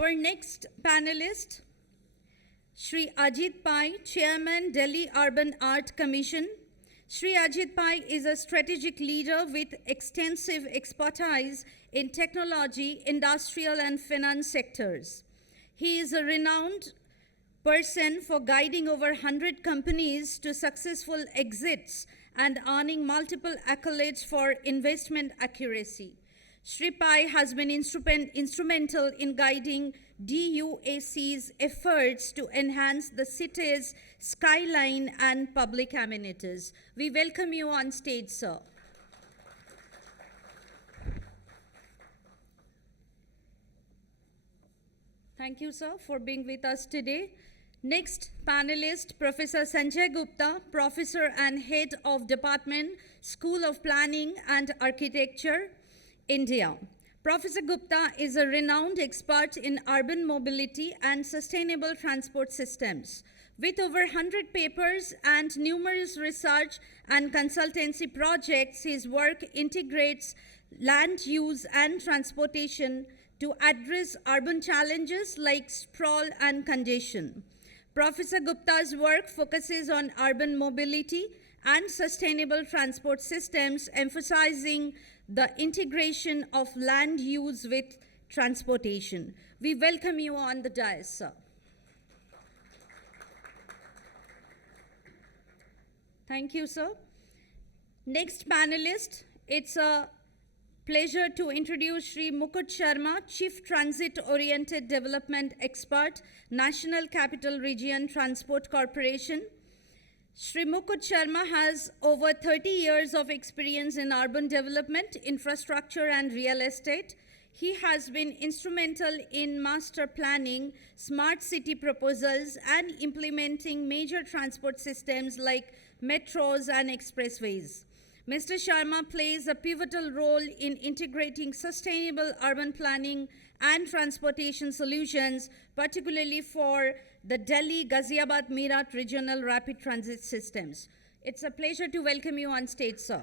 Our next panelist, Shri Ajit Pai, Chairman, Delhi Urban Art Commission. Shri Ajit Pai is a strategic leader with extensive expertise in technology, industrial, and finance sectors. He is a renowned person for guiding over 100 companies to successful exits and earning multiple accolades for investment accuracy. Shri Pai has been instrumental in guiding DUAC's efforts to enhance the city's skyline and public amenities. We welcome you on stage, sir. Thank you, sir, for being with us today. Next panelist, Professor Sanjay Gupta, Professor and Head of Department, School of Planning and Architecture, India. Professor Gupta is a renowned expert in urban mobility and sustainable transport systems. With over 100 papers and numerous research and consultancy projects, his work integrates land use and transportation to address urban challenges like sprawl and congestion. Professor Gupta's work focuses on urban mobility and sustainable transport systems, emphasizing the integration of land use with transportation. We welcome you on the dais, sir. Thank you, sir. Next panelist, it's a pleasure to introduce Shri Mukut Sharma, Chief Transit-Oriented Development Expert, National Capital Region Transport Corporation. Shri Mukut Sharma has over 30 years of experience in urban development, infrastructure, and real estate. He has been instrumental in master planning, smart city proposals, and implementing major transport systems like metros and expressways. Mr. Sharma plays a pivotal role in integrating sustainable urban planning and transportation solutions, particularly for the Delhi, Ghaziabad, Meerut regional rapid transit systems. It's a pleasure to welcome you on stage, sir.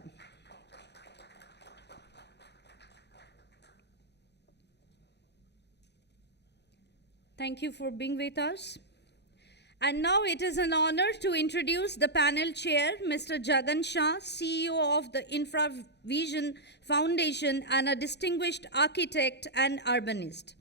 Thank you for being with us. And now it is an honor to introduce the panel chair, Mr. Jagan Shah, CEO of the InfraVision Foundation and a distinguished architect and urbanist.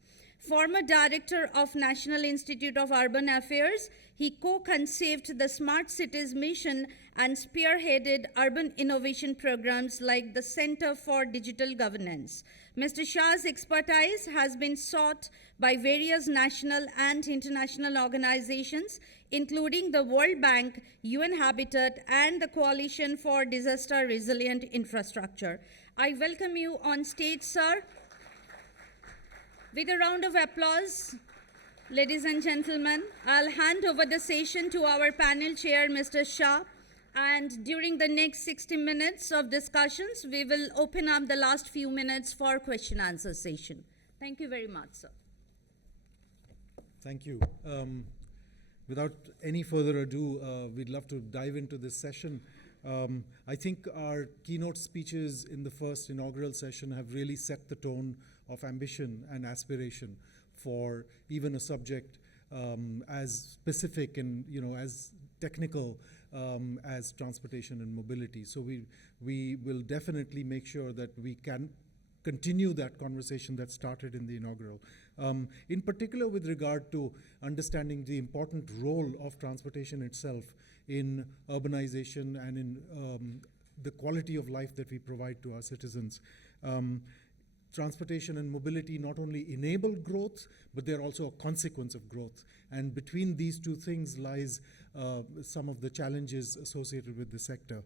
Former director of National Institute of Urban Affairs, he co-conceived the Smart Cities mission and spearheaded urban innovation programs like the Center for Digital Governance. Mr. Shah's expertise has been sought by various national and international organizations, including the World Bank, UN Habitat, and the Coalition for Disaster Resilient Infrastructure. I welcome you on stage, sir. With a round of applause, ladies and gentlemen, I'll hand over the session to our panel chair, Mr. Shah. And during the next 60 minutes of discussions, we will open up the last few minutes for question answer session. Thank you very much, sir. Thank you. Without any further ado, we'd love to dive into this session. I think our keynote speeches in the first inaugural session have really set the tone of ambition and aspiration for even a subject as specific and as technical as transportation and mobility. So we will definitely make sure that we can continue that conversation that started in the inaugural. In particular with regard to understanding the important role of transportation itself in urbanization and in the quality of life that we provide to our citizens. Transportation and mobility not only enable growth, but they're also a consequence of growth. And between these two things lies some of the challenges associated with the sector.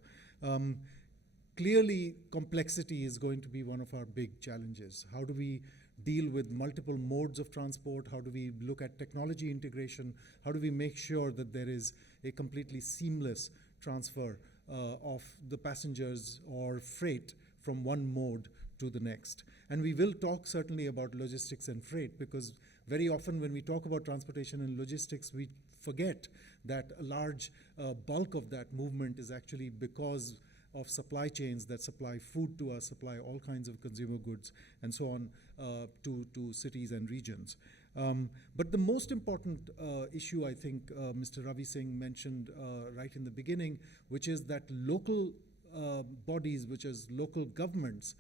Clearly, complexity is going to be one of our big challenges. How do we deal with multiple modes of transport? How do we look at technology integration? How do we make sure that there is a completely seamless transfer of the passengers or freight from one mode to the next? And we will talk certainly about logistics and freight, because very often when we talk about transportation and logistics, we forget that a large bulk of that movement is actually because of supply chains that supply food to us, supply all kinds of consumer goods, and so on to cities and regions. But the most important issue, I think, Mr. Ravi Singh mentioned right in the beginning, which is that local bodies, which is local governments,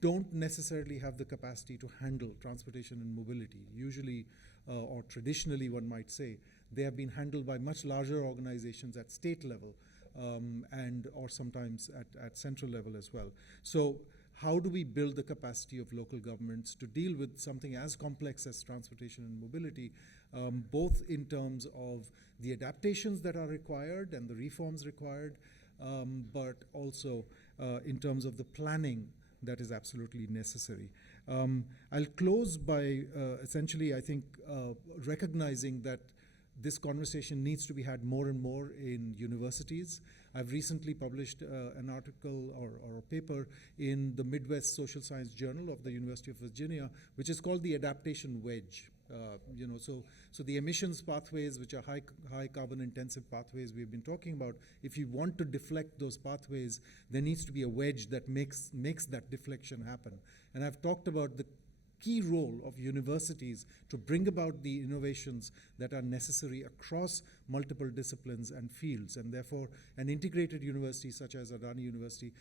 don't necessarily have the capacity to handle transportation and mobility. Usually, or traditionally, one might say, they have been handled by much larger organizations at state level and or sometimes at central level as well. So how do we build the capacity of local governments to deal with something as complex as transportation and mobility, both in terms of the adaptations that are required and the reforms required, but also in terms of the planning that is absolutely necessary. I'll close by essentially, I think, recognizing that this conversation needs to be had more and more in universities. I've recently published an article or a paper in the Midwest Social Science Journal of the University of Virginia, which is called the adaptation wedge. So the emissions pathways, which are high carbon intensive pathways we've been talking about, if you want to deflect those pathways, there needs to be a wedge that makes that deflection happen. And I've talked about the key role of universities to bring about the innovations that are necessary across multiple disciplines and fields. And therefore, an integrated university such as Adani University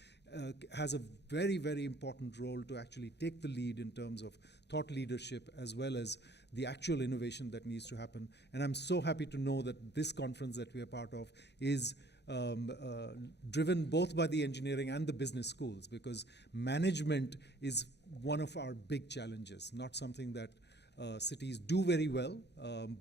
has a very, very important role to actually take the lead in terms of thought leadership as well as the actual innovation that needs to happen. And I'm so happy to know that this conference that we are part of is driven both by the engineering and the business schools, because management is one of our big challenges, not something that cities do very well,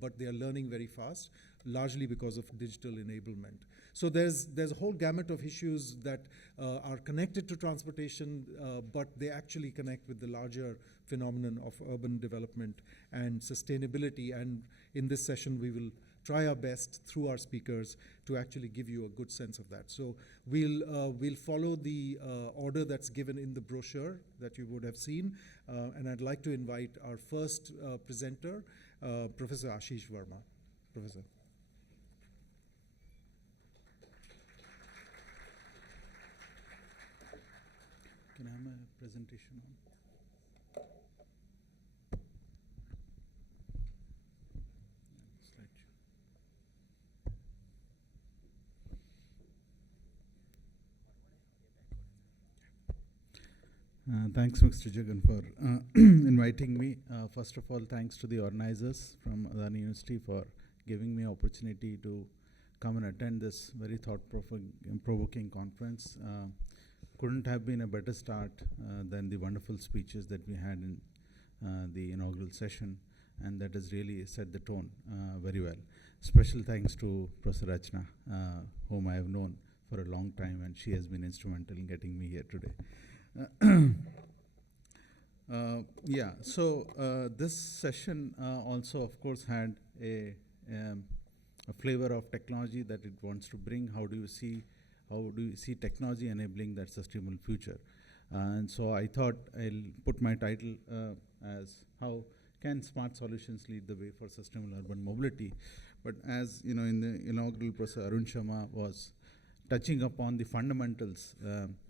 but they are learning very fast, largely because of digital enablement. So there's a whole gamut of issues that are connected to transportation, but they actually connect with the larger phenomenon of urban development and sustainability. And in this session, we will try our best through our speakers to actually give you a good sense of that. So we'll follow the order that's given in the brochure that you would have seen. And I'd like to invite our first presenter, Professor Ashish Verma. Professor. Can I have my presentation on? Thanks, Mr. Jagan, for inviting me. First of all, thanks to the organizers from Adani University for giving me opportunity to come and attend this very thought-provoking conference. Couldn't have been a better start than the wonderful speeches that we had in the inaugural session, and that has really set the tone very well. Special thanks to Professor Rachna, whom I have known for a long time, and she has been instrumental in getting me here today. So this session also, of course, had a flavor of technology that it wants to bring. How do you see technology enabling that sustainable future? And so I thought I'll put my title as How Can Smart Solutions Lead the Way for Sustainable Urban Mobility? But as you know, in the inaugural, Professor Arun Sharma was touching upon the fundamentals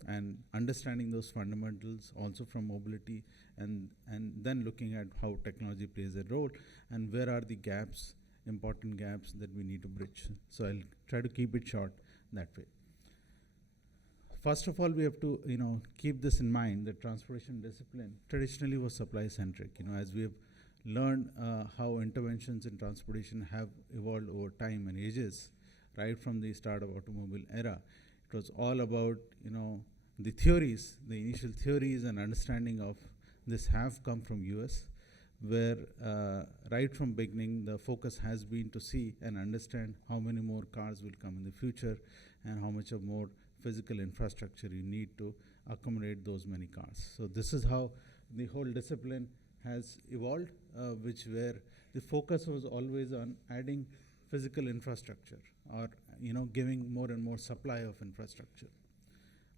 and understanding those fundamentals also from mobility, and then looking at how technology plays a role and where are the gaps, important gaps that we need to bridge. So I'll try to keep it short that way. First of all, we have to keep this in mind that transportation discipline traditionally was supply centric. As we have learned how interventions in transportation have evolved over time and ages, right from the start of automobile era. It was all about, the theories, the initial theories and understanding of this have come from US, where right from beginning, the focus has been to see and understand how many more cars will come in the future and how much of more physical infrastructure you need to accommodate those many cars. So this is how the whole discipline has evolved, where the focus was always on adding physical infrastructure, or giving more and more supply of infrastructure.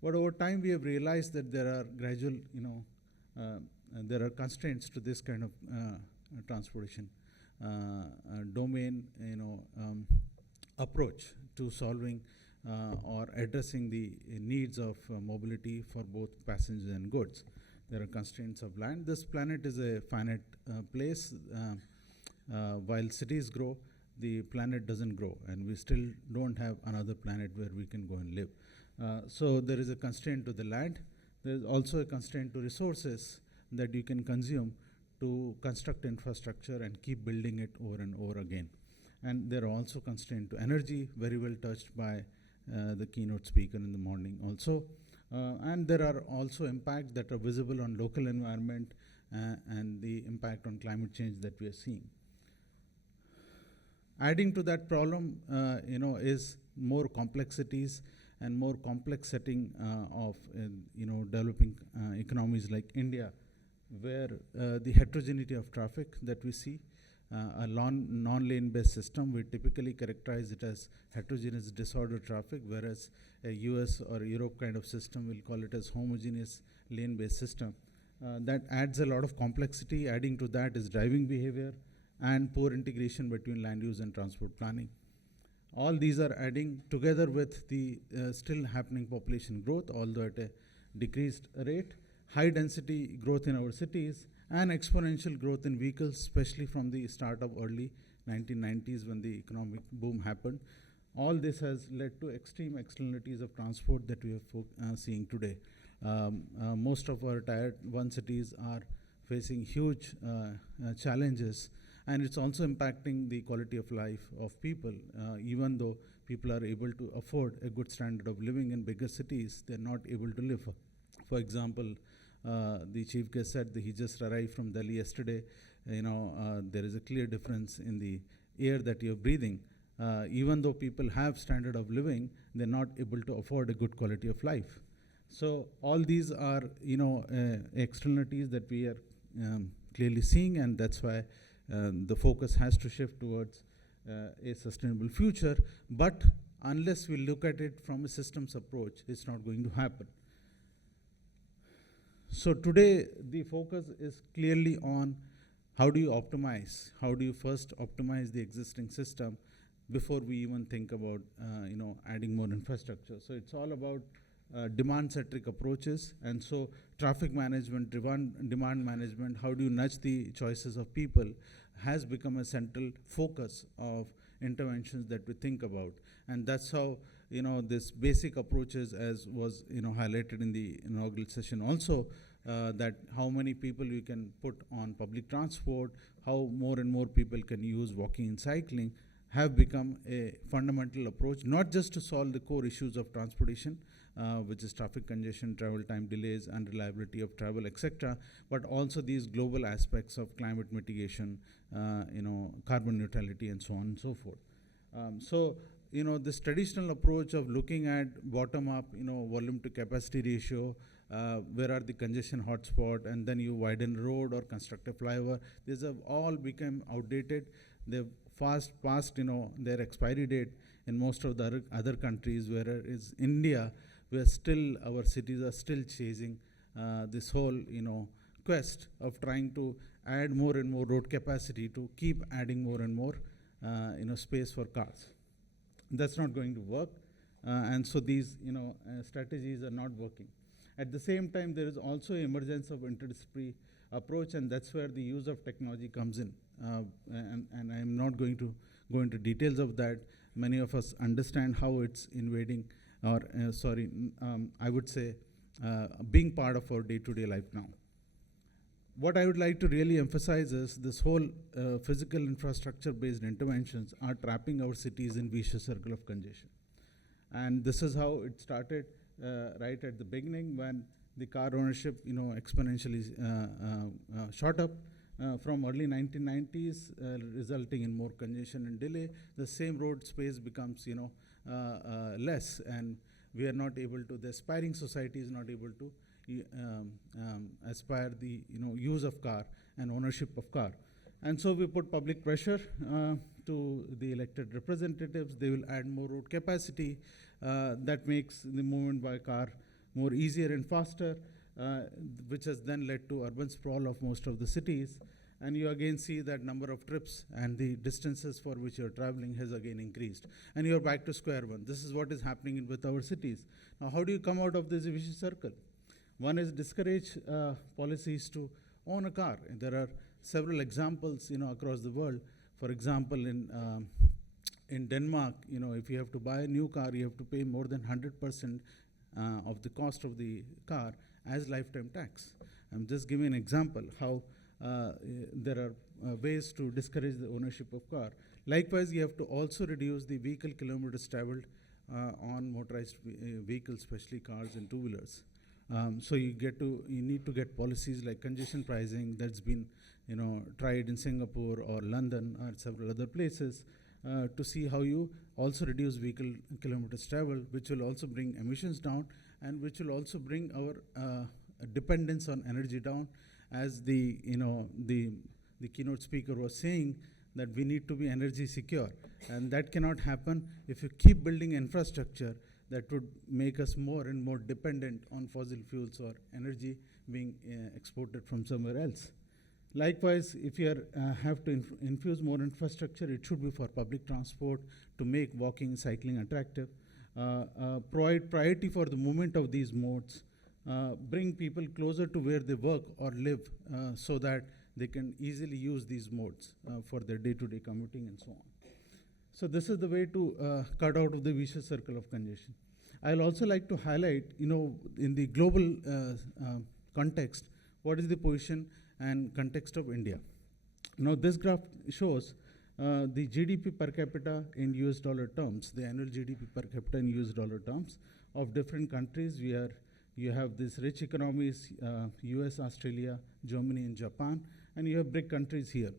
But over time, we have realized that there are gradual, there are constraints to this kind of transportation domain, approach to solving or addressing the needs of mobility for both passengers and goods. There are constraints of land. This planet is a finite place. While cities grow, the planet doesn't grow, and we still don't have another planet where we can go and live. So there is a constraint to the land. There is also a constraint to resources that you can consume to construct infrastructure and keep building it over and over again. And there are also constraints to energy, very well touched by the keynote speaker in the morning also. And there are also impacts that are visible on local environment and the impact on climate change that we are seeing. Adding to that problem, is more complexities and more complex setting of, developing economies like India, where the heterogeneity of traffic that we see, a non-lane based system, we typically characterize it as heterogeneous disordered traffic, whereas a US or Europe kind of system will call it as homogeneous lane based system. That adds a lot of complexity. Adding to that is driving behavior and poor integration between land use and transport planning. All these are adding together with the still happening population growth, although at a decreased rate, high density growth in our cities, and exponential growth in vehicles, especially from the start of early 1990s when the economic boom happened. All this has led to extreme externalities of transport that we are seeing today. Most of our Tier 1 cities are facing huge challenges, and it's also impacting the quality of life of people. Even though people are able to afford a good standard of living in bigger cities, they're not able to live. For example, the chief guest said that he just arrived from Delhi yesterday. There is a clear difference in the air that you're breathing. Even though people have standard of living, they're not able to afford a good quality of life. So all these are, externalities that we are clearly seeing, and that's why the focus has to shift towards a sustainable future. But unless we look at it from a systems approach, it's not going to happen. So today, the focus is clearly on how do you optimize? How do you first optimize the existing system before we even think about, adding more infrastructure? So it's all about demand-centric approaches. And so traffic management, demand management, how do you nudge the choices of people has become a central focus of interventions that we think about. And that's how, this basic approaches, as was, highlighted in the inaugural session also, that how many people you can put on public transport, how more and more people can use walking and cycling, have become a fundamental approach, not just to solve the core issues of transportation, which is traffic congestion, travel time delays, unreliability of travel, etc., but also these global aspects of climate mitigation, carbon neutrality, and so on and so forth. So, this traditional approach of looking at bottom-up, volume to capacity ratio, where are the congestion hotspot, and then you widen road or construct a flyover, these have all become outdated. They've passed, their expiry date in most of the other countries, whereas India, our cities are still chasing this whole, quest of trying to add more and more road capacity to keep adding more and more, space for cars. That's not going to work, and so these, strategies are not working. At the same time, there is also emergence of interdisciplinary approach, and that's where the use of technology comes in. And I'm not going to go into details of that. Many of us understand how it's invading, or I would say, being part of our day-to-day life now. What I would like to really emphasize is this whole physical infrastructure-based interventions are trapping our cities in vicious circle of congestion. And this is how it started right at the beginning, when the car ownership, exponentially shot up from early 1990s, resulting in more congestion and delay. The same road space becomes, less, and we are not able to. The aspiring society is not able to aspire the use of car and ownership of car. And so we put public pressure to the elected representatives. They will add more road capacity. That makes the movement by car more easier and faster, which has then led to urban sprawl of most of the cities. And you again see that number of trips and the distances for which you're traveling has again increased. And you're back to square one. This is what is happening with our cities. Now, how do you come out of this vicious circle? One is discourage policies to own a car. And there are several examples, across the world For example, in Denmark, if you have to buy a new car, you have to pay more than 100% of the cost of the car as lifetime tax. I'm just giving an example how there are ways to discourage the ownership of car. Likewise, you have to also reduce the vehicle kilometers traveled on motorized vehicles, especially cars and two-wheelers. So you need to get policies like congestion pricing that's been tried in Singapore or London or several other places to see how you also reduce vehicle kilometers traveled, which will also bring emissions down and which will also bring our dependence on energy down. As the keynote speaker was saying, that we need to be energy secure, and that cannot happen if you keep building infrastructure that would make us more and more dependent on fossil fuels or energy being exported from somewhere else. Likewise, if you have to infuse more infrastructure, it should be for public transport to make walking, cycling attractive, provide priority for the movement of these modes, bring people closer to where they work or live so that they can easily use these modes for their day-to-day commuting and so on. So this is the way to cut out of the vicious circle of congestion. I'll also like to highlight, in the global context, what is the position and context of India. Now this graph shows the GDP per capita in US dollar terms, the annual GDP per capita in US dollar terms of different countries. You have these rich economies, US, Australia, Germany, and Japan, and you have BRIC countries here.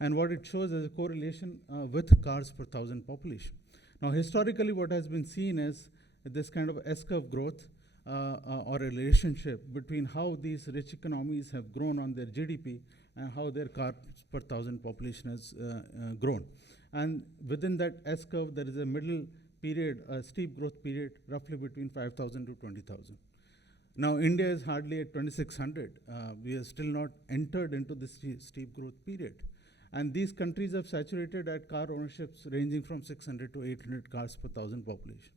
And what it shows is a correlation with cars per thousand population. Now, historically, what has been seen is this kind of S-curve growth or a relationship between how these rich economies have grown on their GDP and how their cars per thousand population has grown. And within that S-curve, there is a middle period, a steep growth period, roughly between 5,000 to 20,000. Now, India is hardly at 2,600. We are still not entered into this steep growth period. And these countries have saturated at car ownerships ranging from 600 to 800 cars per thousand population.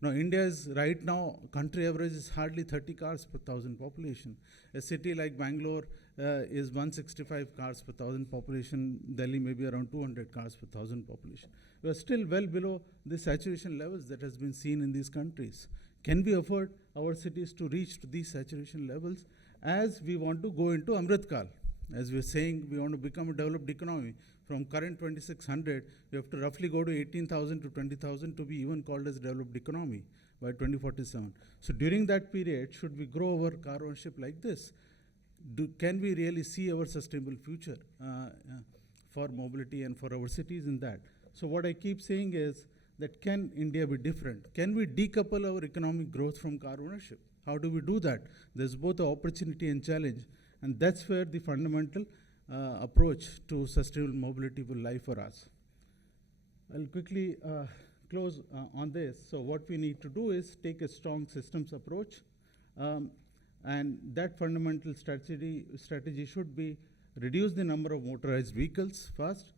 Now, India is right now, country average is hardly 30 cars per thousand population. A city like Bangalore is 165 cars per thousand population. Delhi may be around 200 cars per thousand population. We are still well below the saturation levels that has been seen in these countries. Can we afford our cities to reach to these saturation levels as we want to go into Amrit Kal? As we're saying, we want to become a developed economy. From current 2,600, we have to roughly go to 18,000 to 20,000 to be even called as developed economy by 2047. So during that period, should we grow our car ownership like this? Can we really see our sustainable future for mobility and for our cities in that? So what I keep saying is, that can India be different? Can we decouple our economic growth from car ownership? How do we do that? There's both an opportunity and challenge, and that's where the fundamental approach to sustainable mobility will lie for us. I'll quickly close on this. So what we need to do is take a strong systems approach, and that fundamental strategy should be reduce the number of motorized vehicles first,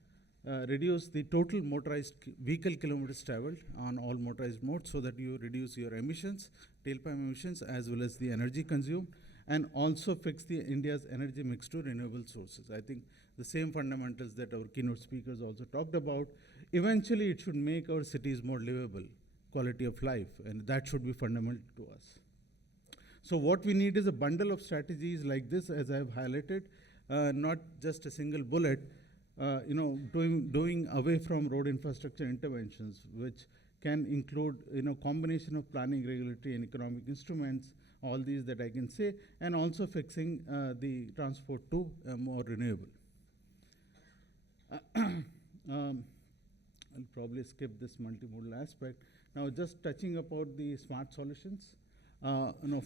reduce the total motorized vehicle kilometers traveled on all motorized modes so that you reduce your emissions, tailpipe emissions, as well as the energy consumed, and also fix the India's energy mix to renewable sources. I think the same fundamentals that our keynote speakers also talked about. Eventually, it should make our cities more livable, quality of life, and that should be fundamental to us. So what we need is a bundle of strategies like this, as I have highlighted, not just a single bullet, doing away from road infrastructure interventions, which can include, combination of planning, regulatory, and economic instruments, all these that I can say, and also fixing the transport to more renewable. I'll probably skip this multimodal aspect. Now, just touching about the smart solutions.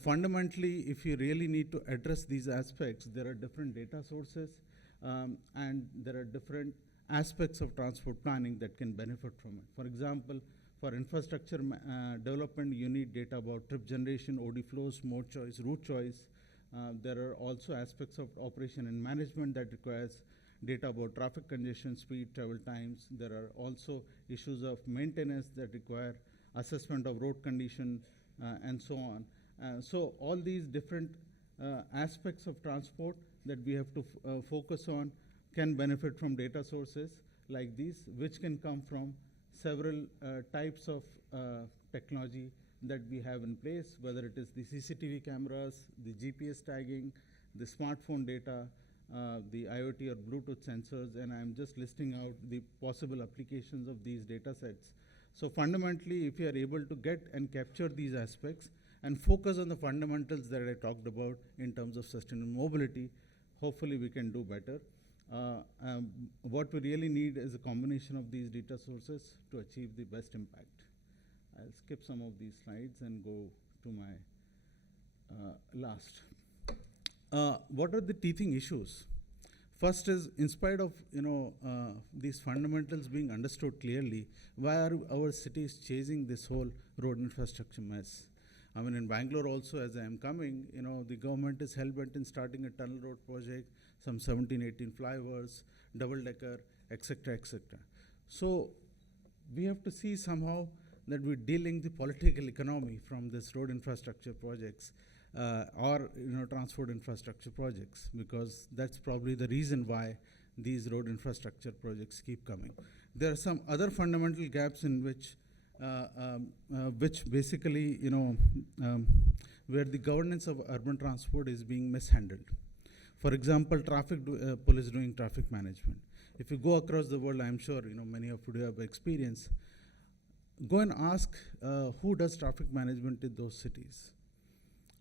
Fundamentally, if you really need to address these aspects, there are different data sources, and there are different aspects of transport planning that can benefit from it. For example, for infrastructure development, you need data about trip generation, OD flows, mode choice, route choice. There are also aspects of operation and management that requires data about traffic congestion, speed, travel times. There are also issues of maintenance that require assessment of road condition and so on. So all these different aspects of transport that we have to focus on can benefit from data sources. like these, which can come from several types of technology that we have in place, whether it is the CCTV cameras, the GPS tagging, the smartphone data, the IoT or Bluetooth sensors, and I'm just listing out the possible applications of these data sets. So fundamentally, if you are able to get and capture these aspects and focus on the fundamentals that I talked about in terms of sustainable mobility, hopefully we can do better. What we really need is a combination of these data sources to achieve the best impact. I'll skip some of these slides and go to my last. What are the teething issues? First is, in spite of these fundamentals being understood clearly, why are our cities chasing this whole road infrastructure mess? I mean, in Bangalore also, as I am coming, the government is hell-bent in starting a tunnel road project, some 17, 18 flyovers, double-decker, etc., etc. So we have to see somehow that we're dealing the political economy from this road infrastructure projects or transport infrastructure projects, because that's probably the reason why these road infrastructure projects keep coming. There are some other fundamental gaps in which basically, where the governance of urban transport is being mishandled. For example, police doing traffic management. If you go across the world, I'm sure many of you have experience. Go and ask who does traffic management in those cities.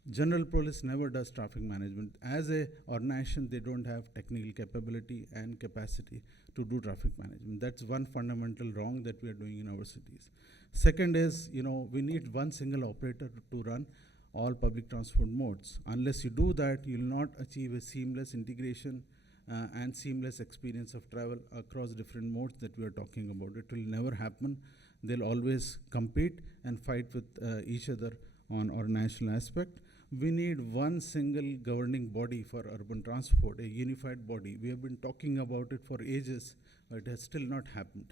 General police never does traffic management. As a organization, they don't have technical capability and capacity to do traffic management. That's one fundamental wrong that we are doing in our cities. Second is, we need one single operator to run all public transport modes. Unless you do that, you will not achieve a seamless integration and seamless experience of travel across different modes that we are talking about. It will never happen. They'll always compete and fight with each other on our national aspect. We need one single governing body for urban transport, a unified body. We have been talking about it for ages, but it has still not happened.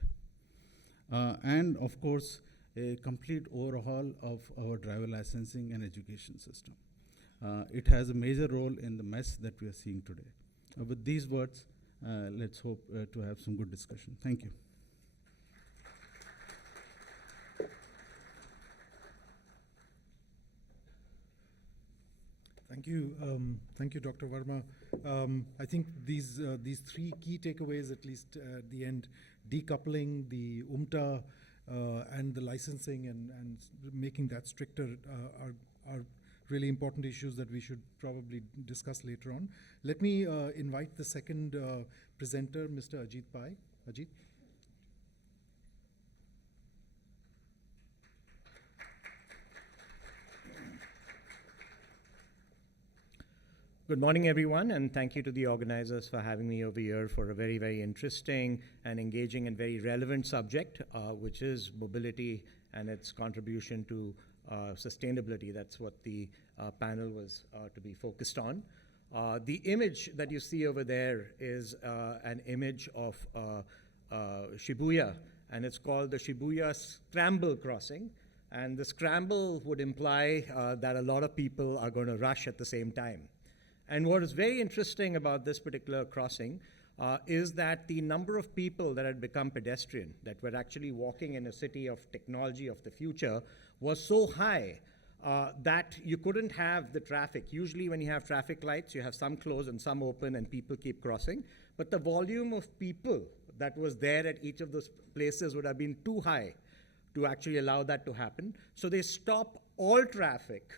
And of course, a complete overhaul of our driver licensing and education system. It has a major role in the mess that we are seeing today. With these words, let's hope to have some good discussion. Thank you. Thank you, Dr. Verma. I think these three key takeaways, at least at the end, decoupling the UMTA and the licensing and making that stricter are really important issues that we should probably discuss later on. Let me invite the second presenter, Mr. Ajit Pai. Ajit. Good morning, everyone, and thank you to the organizers for having me over here for a very, very interesting and engaging and very relevant subject, which is mobility and its contribution to sustainability. That's what the panel was to be focused on. The image that you see over there is an image of Shibuya, and it's called the Shibuya Scramble Crossing. And the scramble would imply that a lot of people are going to rush at the same time. And what is very interesting about this particular crossing is that the number of people that had become pedestrian, that were actually walking in a city of technology of the future, was so high that you couldn't have the traffic. Usually when you have traffic lights, you have some closed and some open and people keep crossing. But the volume of people that was there at each of those places would have been too high to actually allow that to happen. So they stop all traffic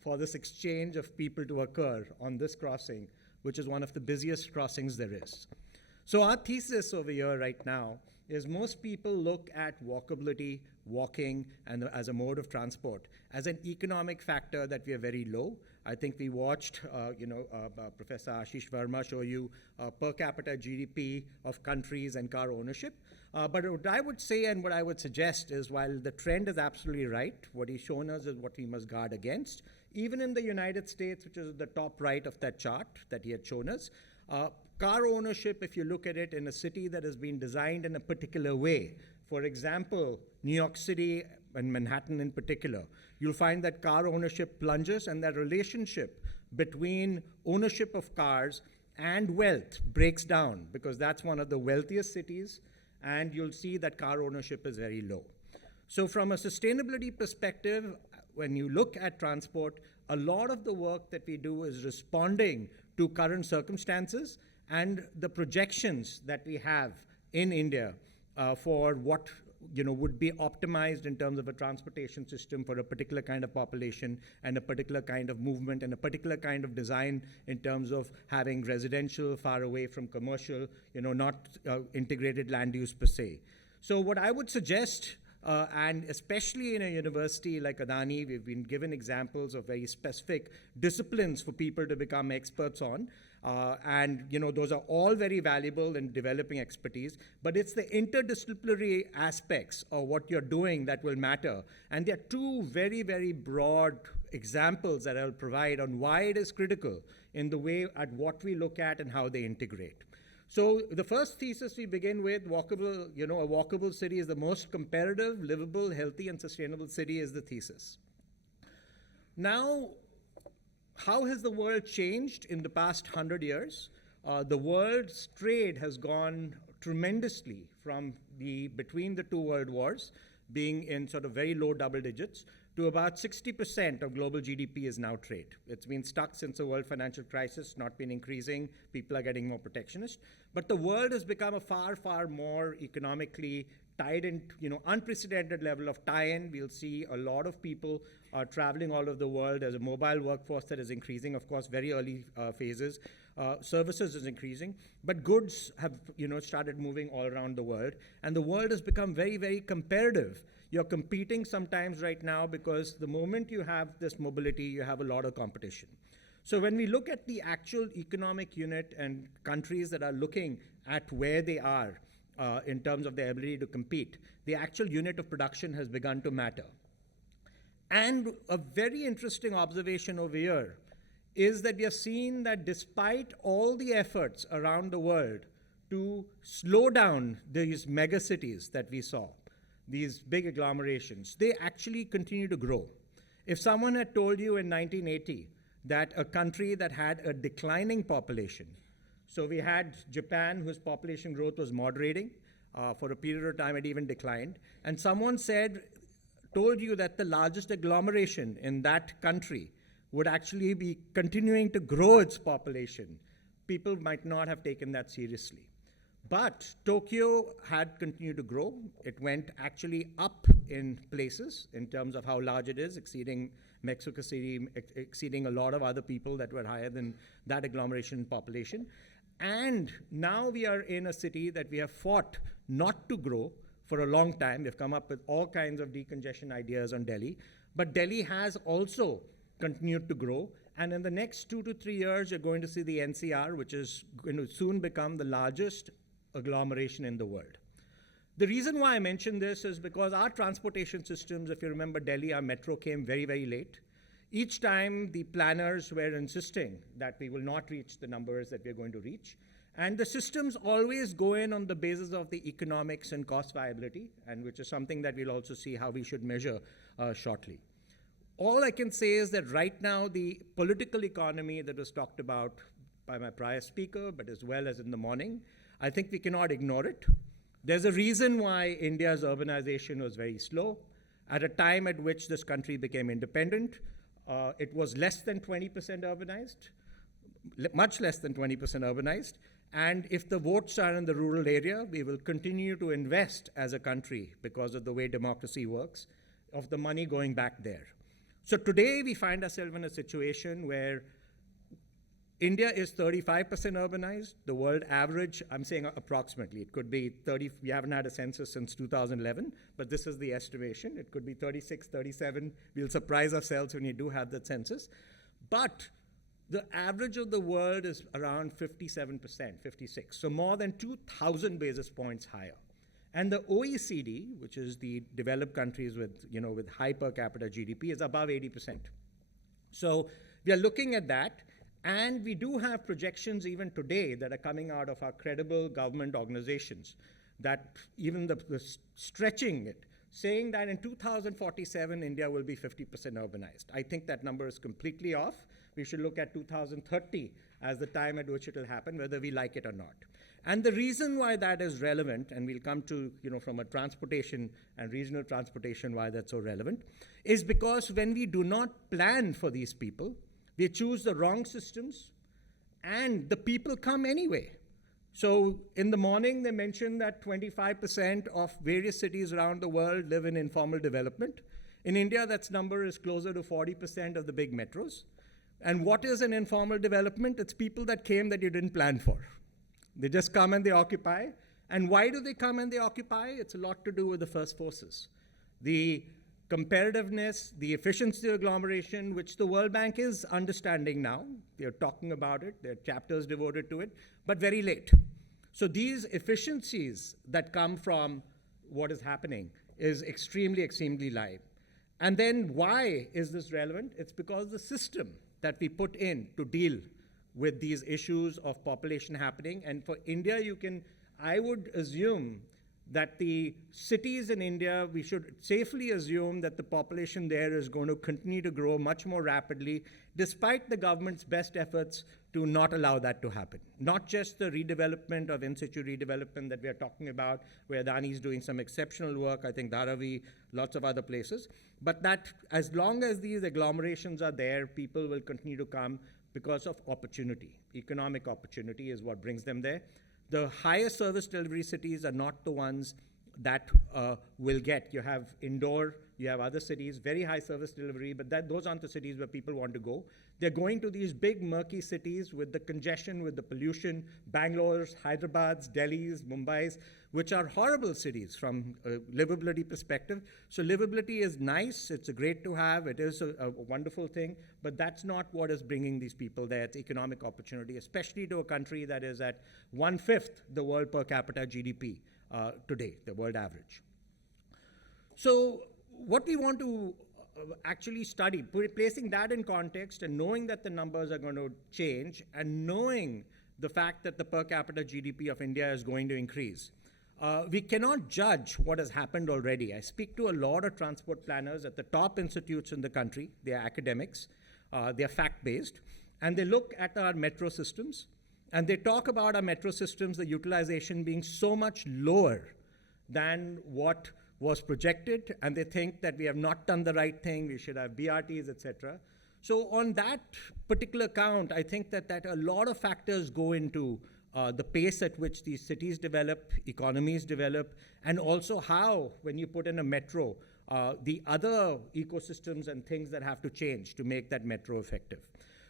for this exchange of people to occur on this crossing, which is one of the busiest crossings there is. So our thesis over here right now is most people look at walkability, walking, and as a mode of transport as an economic factor that we are very low. I think we watched, Professor Ashish Verma show you per capita GDP of countries and car ownership. But what I would say and what I would suggest is, while the trend is absolutely right, what he's shown us is what we must guard against. Even in the United States, which is at the top right of that chart that he had shown us, car ownership, if you look at it in a city that has been designed in a particular way, for example, New York City and Manhattan in particular, you'll find that car ownership plunges, and that relationship between ownership of cars and wealth breaks down, because that's one of the wealthiest cities and you'll see that car ownership is very low. So from a sustainability perspective, when you look at transport, a lot of the work that we do is responding to current circumstances and the projections that we have in India for what would be optimized in terms of a transportation system for a particular kind of population and a particular kind of movement and a particular kind of design in terms of having residential far away from commercial, not integrated land use per se. So what I would suggest, and especially in a university like Adani, we've been given examples of very specific disciplines for people to become experts on. And those are all very valuable in developing expertise, but it's the interdisciplinary aspects of what you're doing that will matter. And there are two very, very broad examples that I'll provide on why it is critical in the way at what we look at and how they integrate. So the first thesis we begin with, walkable, a walkable city is the most competitive, livable, healthy, and sustainable city is the thesis. Now, how has the world changed in the past 100 years? The world's trade has gone tremendously from between the two world wars, being in sort of very low double digits, to about 60% of global GDP is now trade. It's been stuck since the world financial crisis, not been increasing. People are getting more protectionist. But the world has become a far, far more economically tied in, unprecedented level of tie-in. We'll see a lot of people traveling all over the world. There's a mobile workforce that is increasing, of course, very early phases. Services is increasing, but goods have, started moving all around the world. And the world has become very, very competitive. You're competing sometimes right now because the moment you have this mobility, you have a lot of competition. So when we look at the actual economic unit and countries that are looking at where they are in terms of their ability to compete, the actual unit of production has begun to matter. And a very interesting observation over here is that we have seen that despite all the efforts around the world to slow down these megacities that we saw, these big agglomerations, they actually continue to grow. If someone had told you in 1980 that a country that had a declining population, so we had Japan whose population growth was moderating, for a period of time it even declined, and someone told you that the largest agglomeration in that country would actually be continuing to grow its population, people might not have taken that seriously. But Tokyo had continued to grow. It went actually up in places in terms of how large it is, exceeding Mexico City, exceeding a lot of other people that were higher than that agglomeration population. And now we are in a city that we have fought not to grow for a long time. We've come up with all kinds of decongestion ideas on Delhi. But Delhi has also continued to grow. And in the next 2 to 3 years, you're going to see the NCR, which is going to soon become the largest agglomeration in the world. The reason why I mention this is because our transportation systems, if you remember Delhi, our metro came very, very late. Each time the planners were insisting that we will not reach the numbers that we're going to reach. And the systems always go in on the basis of the economics and cost viability, and which is something that we'll also see how we should measure shortly. All I can say is that right now the political economy that was talked about by my prior speaker, but as well as in the morning, I think we cannot ignore it. There's a reason why India's urbanization was very slow. At a time at which this country became independent, it was less than 20% urbanized, much less than 20% urbanized. And if the votes are in the rural area, we will continue to invest as a country because of the way democracy works, of the money going back there. So today we find ourselves in a situation where India is 35% urbanized. The world average, I'm saying approximately, it could be 30, we haven't had a census since 2011, but this is the estimation. It could be 36, 37. We'll surprise ourselves when you do have that census. But the average of the world is around 57%, 56. So more than 2,000 basis points higher. And the OECD, which is the developed countries with, with high per capita GDP, is above 80%. So we are looking at that. And we do have projections even today that are coming out of our credible government organizations that even the stretching it, saying that in 2047, India will be 50% urbanized. I think that number is completely off, We should look at 2030 as the time at which it will happen, whether we like it or not. And the reason why that is relevant, and we'll come to, from a transportation and regional transportation, why that's so relevant, is because when we do not plan for these people, we choose the wrong systems, and the people come anyway. So in the morning, they mentioned that 25% of various cities around the world live in informal development. In India, that number is closer to 40% of the big metros. And what is an informal development? It's people that came that you didn't plan for. They just come and they occupy. And why do they come and they occupy? It's a lot to do with the first forces. The competitiveness, the efficiency of agglomeration, which the World Bank is understanding now. They're talking about it. There are chapters devoted to it, but very late. So these efficiencies that come from what is happening is extremely, extremely live. And then why is this relevant? It's because the system that we put in to deal with these issues of population happening. And for India, I would assume that the cities in India, we should safely assume that the population there is going to continue to grow much more rapidly, despite the government's best efforts to not allow that to happen. Not just the redevelopment of in-situ redevelopment that we are talking about, where Adani is doing some exceptional work, I think Dharavi, lots of other places, but that as long as these agglomerations are there, people will continue to come because of opportunity. Economic opportunity is what brings them there. The highest service delivery cities are not the ones that will get. You have Indore, you have other cities, very high service delivery, but those aren't the cities where people want to go. They're going to these big murky cities with the congestion, with the pollution, Bangalore's, Hyderabad's, Delhi's, Mumbai's, which are horrible cities from a livability perspective. So livability is nice, it's great to have, it is a wonderful thing, but that's not what is bringing these people there. It's economic opportunity, especially to a country that is at 1/5 the world per capita GDP today, the world average. So what we want to actually study, placing that in context and knowing that the numbers are going to change and knowing the fact that the per capita GDP of India is going to increase, we cannot judge what has happened already. I speak to a lot of transport planners at the top institutes in the country. They are academics, they are fact-based, and they look at our metro systems, and they talk about our metro systems, the utilization being so much lower than what was projected, and they think that we have not done the right thing, we should have BRTs, etc. So on that particular count, I think that a lot of factors go into the pace at which these cities develop, economies develop, and also how, when you put in a metro, the other ecosystems and things that have to change to make that metro effective.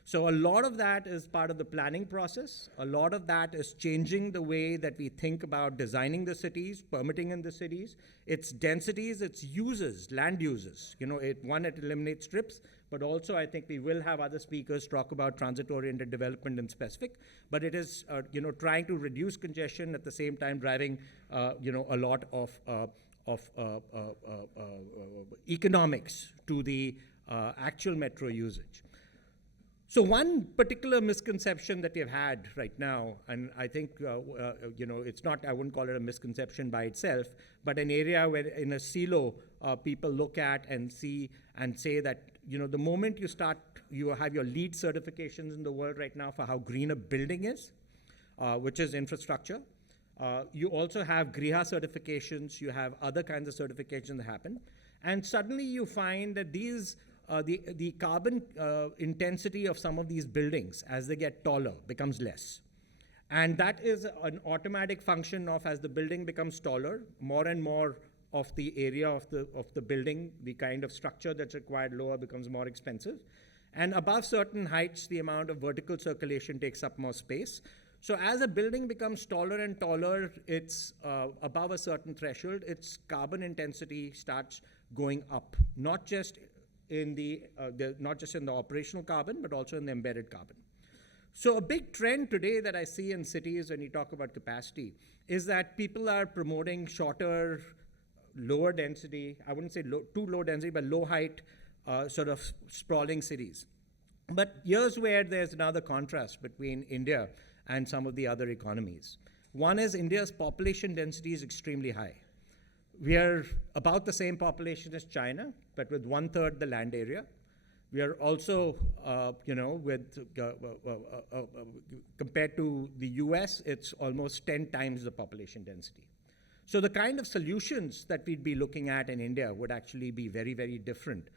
So a lot of that is part of the planning process. A lot of that is changing the way that we think about designing the cities, permitting in the cities, its densities, its uses, land uses. It eliminates strips, but also I think we will have other speakers talk about transit-oriented development in specific. But it is, trying to reduce congestion at the same time driving, a lot of economics to the actual metro usage. So one particular misconception that we have had right now, and I think, it's not, I wouldn't call it a misconception by itself, but an area where in a silo, people look at and see and say that, the moment you have your LEED certifications in the world right now for how green a building is, which is infrastructure. You also have GRIHA certifications, you have other kinds of certifications that happen. And suddenly you find that these the carbon intensity of some of these buildings as they get taller becomes less. And that is an automatic function of, as the building becomes taller, more and more of the area of the building, the kind of structure that's required lower becomes more expensive. And above certain heights, the amount of vertical circulation takes up more space. So as a building becomes taller and taller, it's above a certain threshold, its carbon intensity starts going up, not just in the operational carbon, but also in the embedded carbon. So a big trend today that I see in cities when you talk about capacity is that people are promoting shorter, lower density, I wouldn't say too low density, but low height sort of sprawling cities. But here's where there's another contrast between India and some of the other economies. One is India's population density is extremely high. We are about the same population as China, but with 1/3 the land area. We are also, compared to the US, it's almost 10 times the population density. So the kind of solutions that we'd be looking at in India would actually be very, very different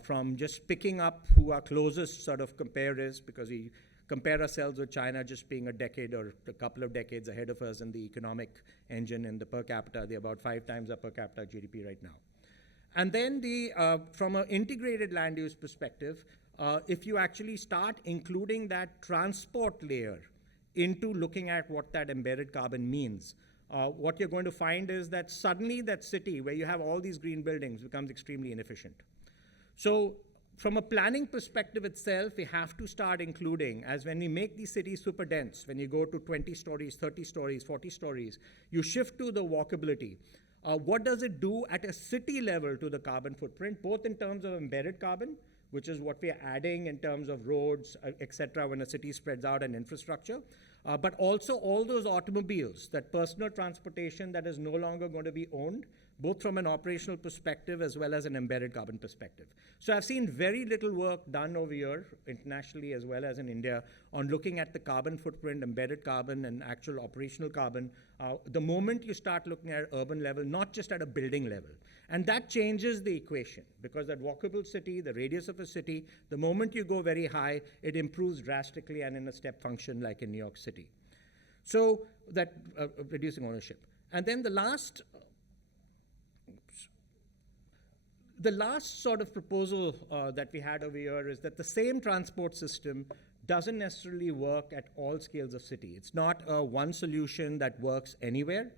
from just picking up who our closest sort of compare is, because we compare ourselves with China just being a decade or a couple of decades ahead of us in the economic engine and the per capita. They're about 5 times our per capita GDP right now. And then from an integrated land use perspective, if you actually start including that transport layer into looking at what that embedded carbon means, what you're going to find is that suddenly that city where you have all these green buildings becomes extremely inefficient. So from a planning perspective itself, we have to start including, as when we make these cities super dense, when you go to 20 stories, 30 stories, 40 stories, you shift to the walkability. What does it do at a city level to the carbon footprint, both in terms of embedded carbon, which is what we're adding in terms of roads, et cetera, when a city spreads out and infrastructure, but also all those automobiles, that personal transportation that is no longer going to be owned, both from an operational perspective as well as an embedded carbon perspective. So I've seen very little work done over here, internationally as well as in India, on looking at the carbon footprint, embedded carbon, and actual operational carbon, the moment you start looking at urban level, not just at a building level. And that changes the equation, because that walkable city, the radius of a city, the moment you go very high, it improves drastically and in a step function like in New York City. So that reducing ownership. And then the last sort of proposal that we had over here is that the same transport system doesn't necessarily work at all scales of city. It's not a one solution that works anywhere.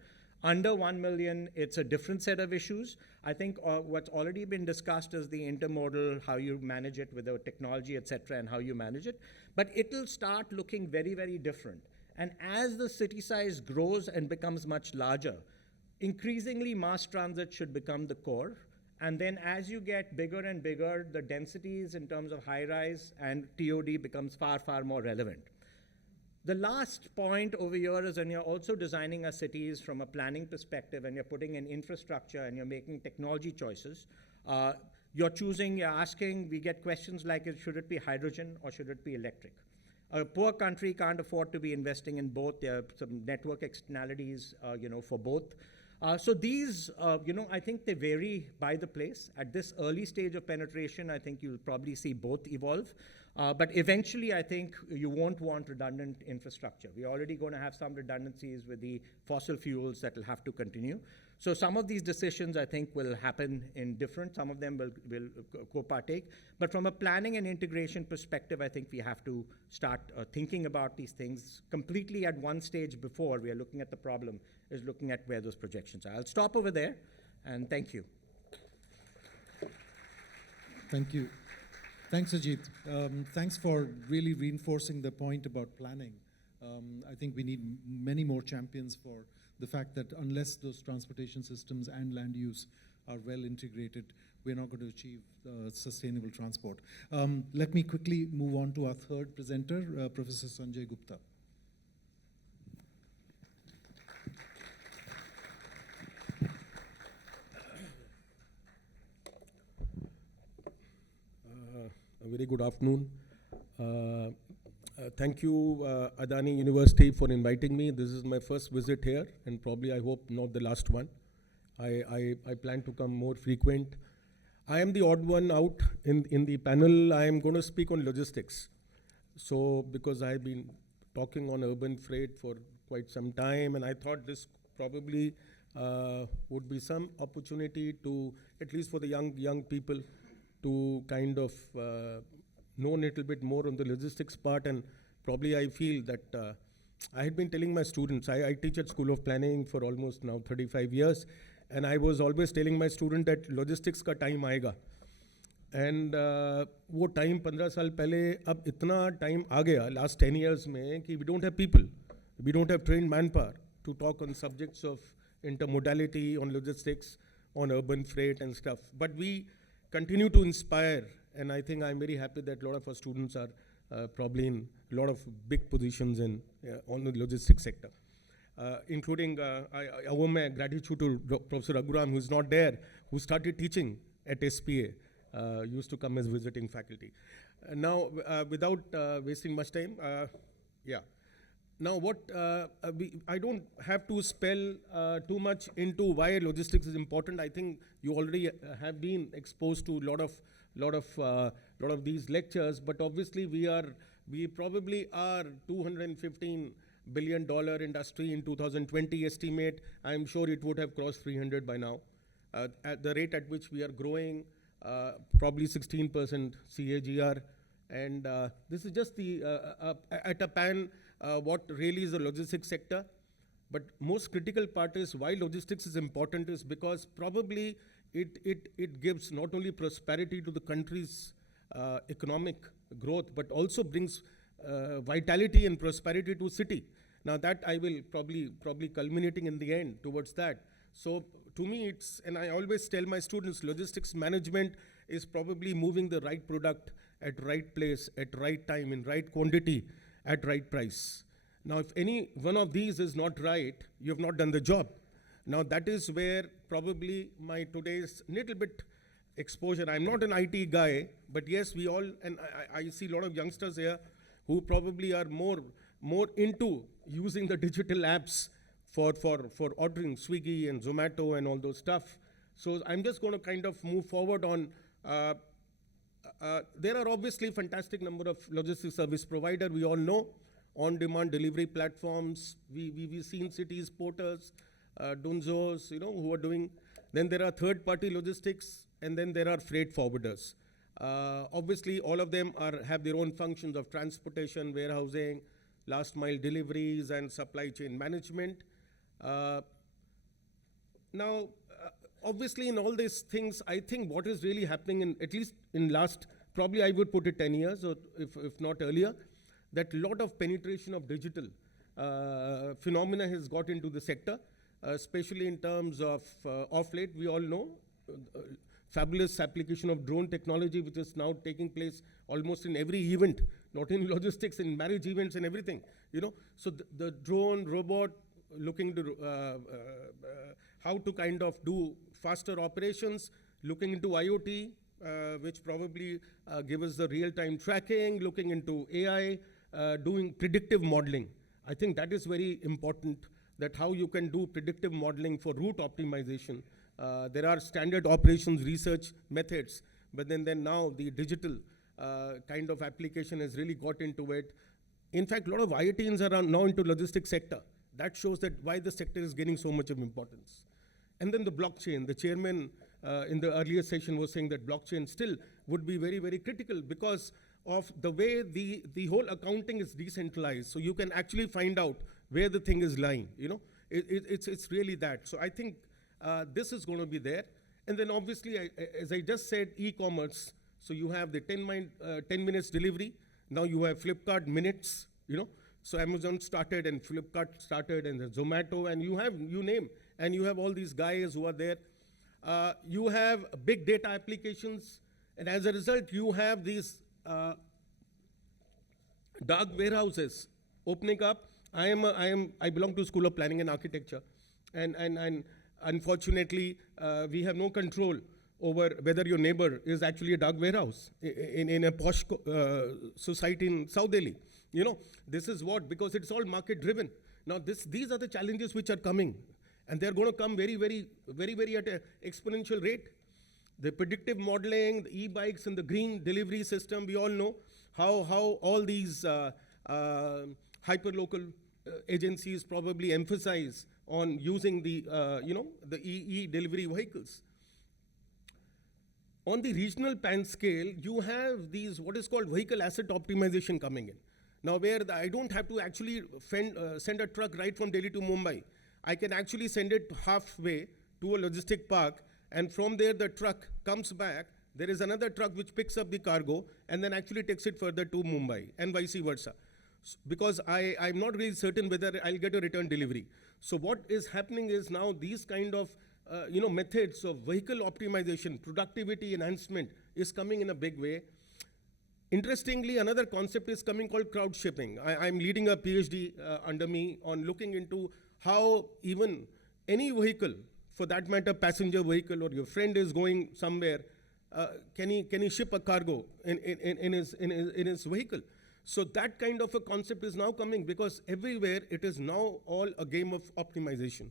Under 1 million, it's a different set of issues. I think what's already been discussed is the intermodal, how you manage it with the technology, et cetera, and how you manage it. But it'll start looking very, very different. And as the city size grows and becomes much larger, increasingly mass transit should become the core. And then as you get bigger and bigger, the densities in terms of high-rise and TOD becomes far, far more relevant. The last point over here is when you're also designing our cities from a planning perspective and you're putting in infrastructure and you're making technology choices, you're asking, we get questions like, should it be hydrogen or should it be electric? A poor country can't afford to be investing in both. There are some network externalities, for both. So these, I think they vary by the place. At this early stage of penetration, I think you'll probably see both evolve. But eventually, I think you won't want redundant infrastructure. We're already going to have some redundancies with the fossil fuels that will have to continue. So some of these decisions, I think, will happen in different. Some of them will co-partake. But from a planning and integration perspective, I think we have to start thinking about these things completely at one stage before we are looking at the problem, is looking at where those projections are. I'll stop over there, and thank you. Thank you. Thanks, Ajit. Thanks for really reinforcing the point about planning. I think we need many more champions for the fact that unless those transportation systems and land use are well integrated, we're not going to achieve sustainable transport. Let me quickly move on to our third presenter, Professor Sanjay Gupta. A very good afternoon. Thank you, Adani University, for inviting me. This is my first visit here, and probably, I hope, not the last one. I plan to come more frequent. I am the odd one out in the panel. I am going to speak on logistics. So, because I've been talking on urban freight for quite some time, and I thought this probably would be some opportunity to, at least for the young people, to kind of know a little bit more on the logistics part. And probably I feel that I had been telling my students, I teach at School of Planning for almost now 35 years, and I was always telling my student that logistics का time आएगा. And वो time 15 साल पहले अब इतना time आ गया last 10 years में कि we don't have people, we don't have trained manpower to talk on subjects of intermodality, on logistics, on urban freight and stuff. But we continue to inspire, and I think I'm very happy that a lot of our students are probably in a lot of big positions in on the logistics sector, including I owe my gratitude to Professor Raghuram, who's not there, who started teaching at SPA used to come as visiting faculty. Now, without wasting much time, yeah. Now, I don't have to spell too much into why logistics is important. I think you already have been exposed to lot of these lectures. But obviously, we probably are $215 billion industry in 2020 estimate. I'm sure it would have crossed 300 by now. At the rate at which we are growing, probably 16% CAGR. And this is just the at a pan. What really is the logistics sector. But most critical part is why logistics is important is because probably it gives not only prosperity to the country's economic growth, but also brings vitality and prosperity to city. Now that I will probably culminating in the end towards that. So to me and I always tell my students, logistics management is probably moving the right product at right place, at right time, in right quantity, at right price. Now, if any one of these is not right, you have not done the job. Now, that is where probably my today's little bit exposure. I'm not an IT guy, but yes, we all, and I see a lot of youngsters here who probably are more into using the digital apps for ordering Swiggy and Zomato and all those stuff. So I'm just going to kind of move forward on. There are obviously fantastic number of logistics service provider. We all know on-demand delivery platforms. We've seen cities, porters, Dunzos, who are doing. Then there are third-party logistics, and then there are freight forwarders. Obviously, all of them have their own functions of transportation, warehousing, last-mile deliveries, and supply chain management. Now, obviously, in all these things, I think what is really happening at least in last, probably I would put it 10 years, or if not earlier, that lot of penetration of digital phenomena has got into the sector, especially in terms of late, we all know, fabulous application of drone technology, which is now taking place almost in every event, not in logistics, in marriage events and everything, So the drone, robot, looking to how to kind of do faster operations, looking into IoT, which probably give us the real-time tracking, looking into AI, doing predictive modeling. I think that is very important, that how you can do predictive modeling for route optimization. There are standard operations research methods, but then now the digital kind of application has really got into it. In fact, a lot of IITians are now into logistics sector. That shows that why the sector is gaining so much of importance. And then the blockchain. The chairman in the earlier session was saying that blockchain still would be very, very critical because of the way the whole accounting is decentralized. So you can actually find out where the thing is lying, It's really that. So I think this is going to be there. And then obviously, as I just said, e-commerce. So you have the 10 minutes delivery. Now you have Flipkart minutes, So Amazon started and Flipkart started and then Zomato and you name, and you have all these guys who are there. You have big data applications, and as a result, you have these dark warehouses opening up. I belong to School of Planning and Architecture, and unfortunately, we have no control over whether your neighbor is actually a dark warehouse in a posh society in South Delhi. This is what, because it's all market driven. Now these are the challenges which are coming, and they're going to come very, very, very, very at an exponential rate. The predictive modeling, the e-bikes and the green delivery system, we all know how all these hyperlocal agencies probably emphasize on using the the e-delivery vehicles. On the regional pan scale, you have these what is called vehicle asset optimization coming in. Now, where I don't have to actually send a truck right from Delhi to Mumbai. I can actually send it halfway to a logistic park, and from there the truck comes back. There is another truck which picks up the cargo and then actually takes it further to Mumbai, and vice versa. Because I'm not really certain whether I'll get a return delivery. So what is happening is now these kind of methods of vehicle optimization, productivity enhancement is coming in a big way. Interestingly, another concept is coming called crowd shipping. I'm leading a PhD under me on looking into how even any vehicle, for that matter, passenger vehicle or your friend is going somewhere, can he ship a cargo in his vehicle? So that kind of a concept is now coming, because everywhere it is now all a game of optimization.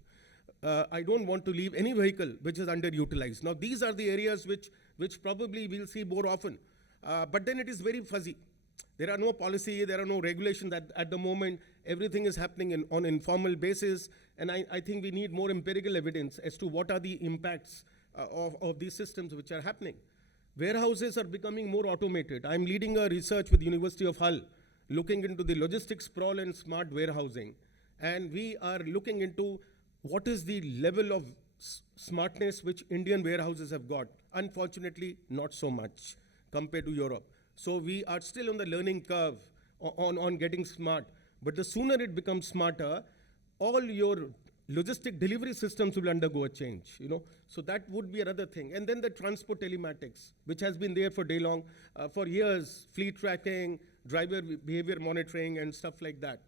I don't want to leave any vehicle which is underutilized. Now these are the areas which probably we'll see more often. But then it is very fuzzy. There are no policy, there are no regulations at the moment. Everything is happening on informal basis. And I think we need more empirical evidence as to what are the impacts of these systems which are happening. Warehouses are becoming more automated. I'm leading a research with the University of Hull, looking into the logistics sprawl and smart warehousing. And we are looking into what is the level of smartness which Indian warehouses have got. Unfortunately, not so much compared to Europe. So we are still on the learning curve on getting smart. But the sooner it becomes smarter, all your logistic delivery systems will undergo a change, So that would be another thing. And then the transport telematics, which has been there for day long, for years, fleet tracking, driver behavior monitoring, and stuff like that.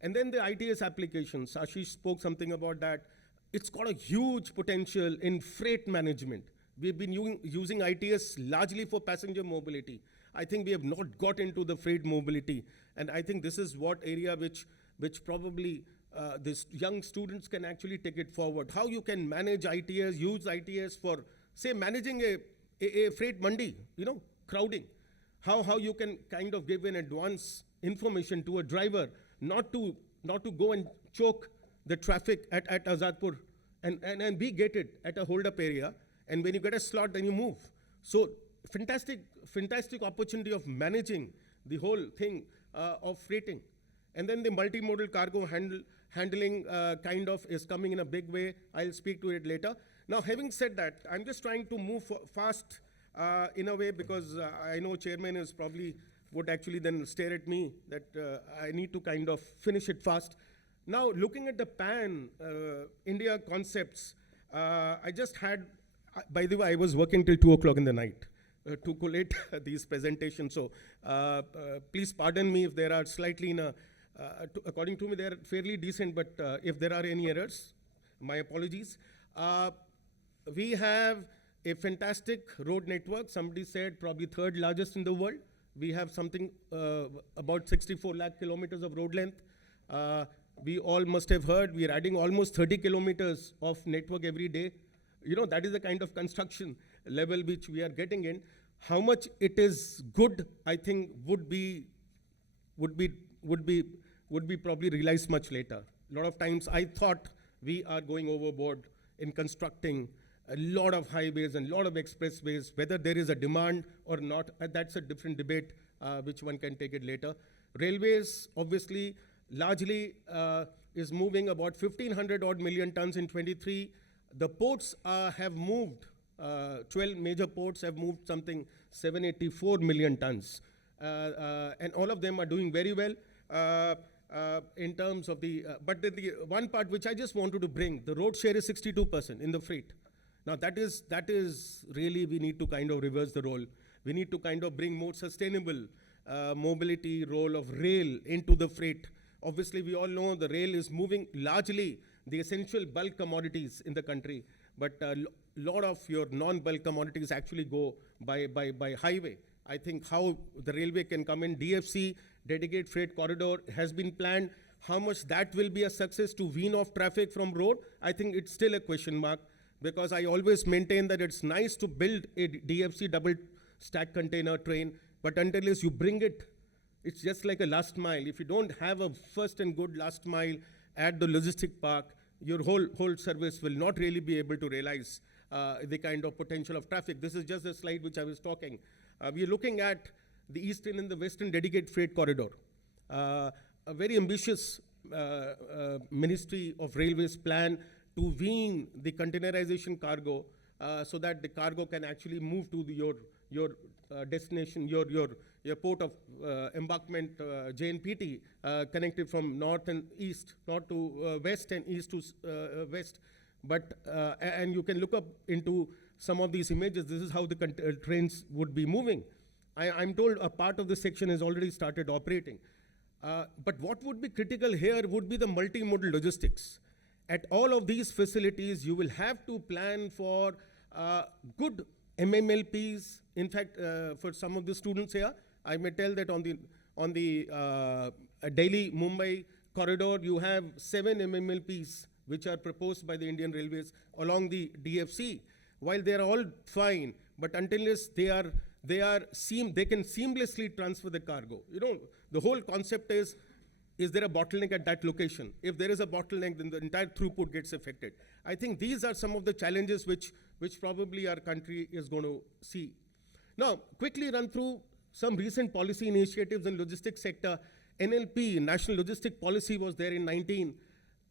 And then the ITS applications, Ashish spoke something about that. It's got a huge potential in freight management. We've been using ITS largely for passenger mobility. I think we have not got into the freight mobility. And I think this is what area which probably these young students can actually take it forward. How you can manage ITS, use ITS for, say, managing a freight mandi, crowding. How you can kind of give an advance information to a driver, not to go and choke the traffic at Azadpur and be gated at a hold-up area. And when you get a slot, then you move. So fantastic opportunity of managing the whole thing of freighting. And then the multimodal cargo handling kind of is coming in a big way. I'll speak to it later. Now, having said that, I'm just trying to move fast in a way, because I know chairman is probably would actually then stare at me that I need to kind of finish it fast. Now, looking at the pan India concepts, I just had, by the way, I was working till 2 o'clock in the night to collate these presentations. So please pardon me if there are slightly according to me, they are fairly decent, but if there are any errors, my apologies. We have a fantastic road network. Somebody said probably third largest in the world. We have something about 64 lakh kilometers of road length. We all must have heard we are adding almost 30 kilometers of network every day. That is the kind of construction level which we are getting in. How much it is good, I think, would be probably realized much later. A lot of times I thought we are going overboard in constructing a lot of highways and a lot of expressways. Whether there is a demand or not, that's a different debate, which one can take it later. Railways, obviously, largely is moving about 1,500 odd million tons in 23. The ports have moved, 12 major ports have moved something 784 million tons. And all of them are doing very well. In terms of but the one part which I just wanted to bring, the road share is 62% in the freight. Now that is really, we need to kind of reverse the role. We need to kind of bring more sustainable mobility role of rail into the freight. Obviously, we all know the rail is moving largely the essential bulk commodities in the country, but a lot of your non-bulk commodities actually go by highway. I think how the railway can come in, DFC, dedicated freight corridor, has been planned. How much that will be a success to wean off traffic from road, I think it's still a question mark, because I always maintain that it's nice to build a DFC double stack container train, but until you bring it, it's just like a last mile. If you don't have a first and good last mile at the logistic park, your whole service will not really be able to realize the kind of potential of traffic. This is just a slide which I was talking. We are looking at the eastern and the western dedicated freight corridor. A very ambitious Ministry of Railways plan to wean the containerization cargo so that the cargo can actually move to your destination, your port of embarkment, JNPT, connected from north and east, north to west and east to west. But, and you can look up into some of these images. This is how the trains would be moving. I'm told a part of the section has already started operating. But what would be critical here would be the multimodal logistics. At all of these facilities, you will have to plan for good MMLPs. In fact, for some of the students here, I may tell that on the Delhi Mumbai corridor, you have 7 MMLPs which are proposed by the Indian Railways along the DFC. While they are all fine, but until they can seamlessly transfer the cargo. You know, the whole concept is there a bottleneck at that location? If there is a bottleneck, then the entire throughput gets affected. I think these are some of the challenges which probably our country is going to see. Now, quickly run through some recent policy initiatives in logistics sector. NLP, National Logistic Policy, was there in 19.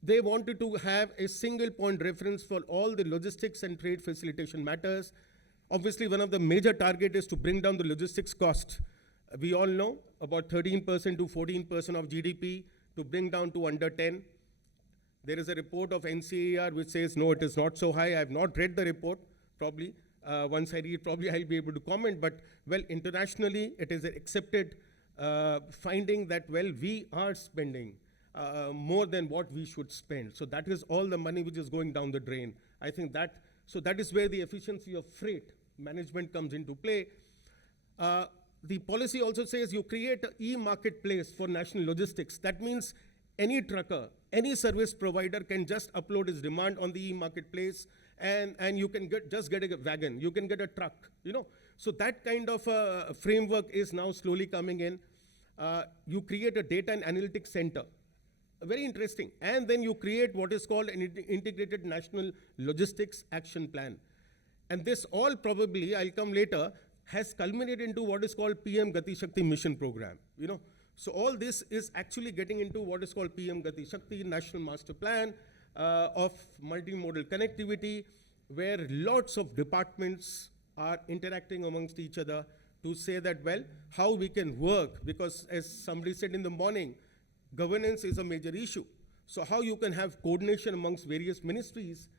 They wanted to have a single point reference for all the logistics and trade facilitation matters. Obviously, one of the major target is to bring down the logistics cost. We all know about 13% to 14% of GDP to bring down to under 10. There is a report of NCAR which says, no, it is not so high. I have not read the report, probably. Once I read, probably I'll be able to comment. But, well, internationally, it is an accepted finding that, well, we are spending more than what we should spend. So that is all the money which is going down the drain. I think that is where the efficiency of freight management comes into play. The policy also says you create an e-marketplace for national logistics. That means any trucker, any service provider can just upload his demand on the e-marketplace, and you can just get a wagon, you can get a truck, you know. So that kind of a framework is now slowly coming in. You create a data and analytics center. Very interesting. And then you create what is called an integrated national logistics action plan. And this all probably, I'll come later, has culminated into what is called PM Gati Shakti mission program, you know. So all this is actually getting into what is called PM Gati Shakti, National Master Plan of multimodal connectivity, where lots of departments are interacting amongst each other to say that, well, how we can work, because as somebody said in the morning, governance is a major issue. So how you can have coordination amongst various ministries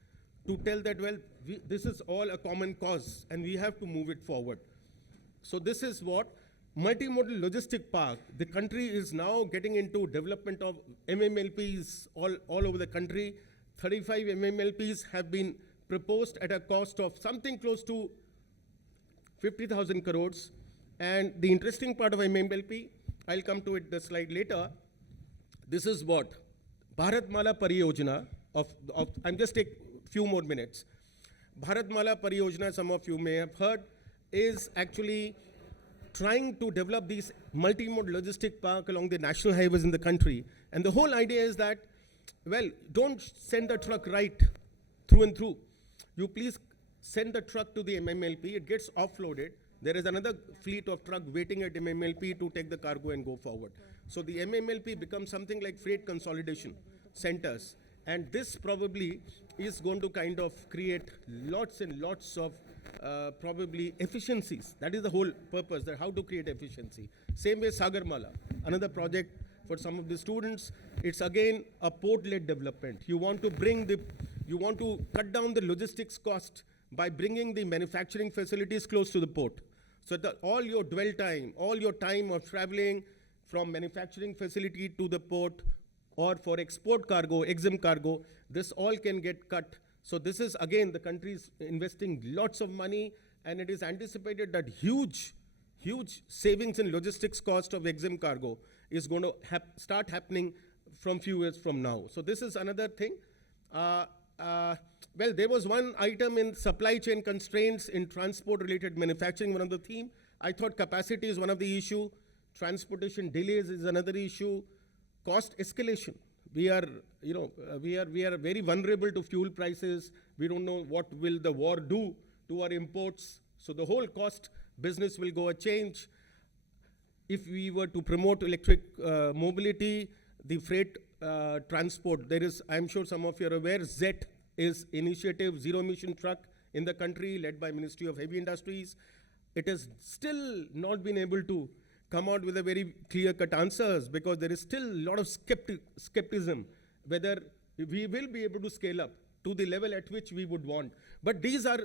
to tell that, well, this is all a common cause and we have to move it forward. So this is what multimodal logistic park, the country is now getting into development of MMLPs all over the country. 35 MMLPs have been proposed at a cost of something close to 50,000 crores. And the interesting part of MMLP, I'll come to it the slide later. This is what Bharatmala Pariyojana I'm just take few more minutes. Bharatmala Pariyojana, some of you may have heard, is actually trying to develop these multimodal logistic park along the national highways in the country. And the whole idea is that, well, don't send the truck right through and through. You please send the truck to the MMLP, it gets offloaded. There is another fleet of truck waiting at MMLP to take the cargo and go forward. So the MMLP becomes something like freight consolidation centers. And this probably is going to kind of create lots and lots of probably efficiencies. That is the whole purpose, that how to create efficiency. Same way Sagarmala, another project for some of the students. It's again a port-led development. You want to cut down the logistics cost by bringing the manufacturing facilities close to the port. So that all your dwell time, all your time of traveling from manufacturing facility to the port, or for export cargo, exim cargo, this all can get cut. So this is, again, the country is investing lots of money, and it is anticipated that huge savings in logistics cost of exim cargo is going to start happening from few years from now. So this is another thing. Well, there was one item in supply chain constraints in transport-related manufacturing, one of the theme. I thought capacity is one of the issue. Transportation delays is another issue. Cost escalation. We are very vulnerable to fuel prices. We don't know what will the war do to our imports. So the whole cost business will go a change. If we were to promote electric mobility, the freight transport, there is, I'm sure some of you are aware, ZET is initiative, zero emission truck in the country led by Ministry of Heavy Industries. It has still not been able to come out with a very clear-cut answers, because there is still a lot of skepticism whether we will be able to scale up to the level at which we would want. But these are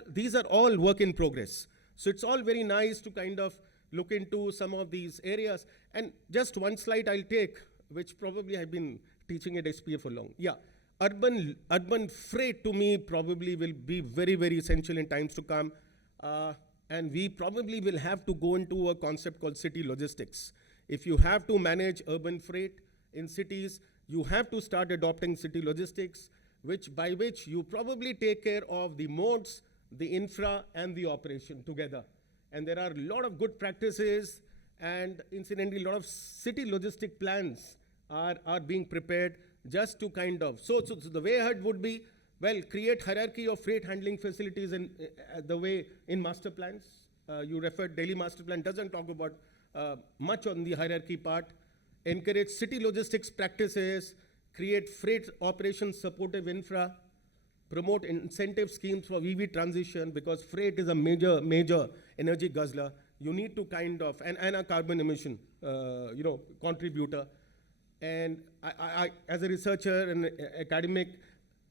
all work in progress. So it's all very nice to kind of look into some of these areas. And just one slide I'll take, which probably I've been teaching at SPA for long. Yeah, urban freight to me probably will be very, very essential in times to come. and we probably will have to go into a concept called city logistics. If you have to manage urban freight in cities, you have to start adopting city logistics, by which you probably take care of the modes, the infra, and the operation together. And there are a lot of good practices, and incidentally, a lot of city logistic plans are being prepared just to kind of, so the way ahead would be, well, create hierarchy of freight handling facilities in the way in master plans. You referred, Delhi master plan doesn't talk about much on the hierarchy part. Encourage city logistics practices, create freight operations supportive infra, promote incentive schemes for EV transition, because freight is a major energy guzzler. You need to kind of, and a carbon emission contributor. And I, as a researcher and academic,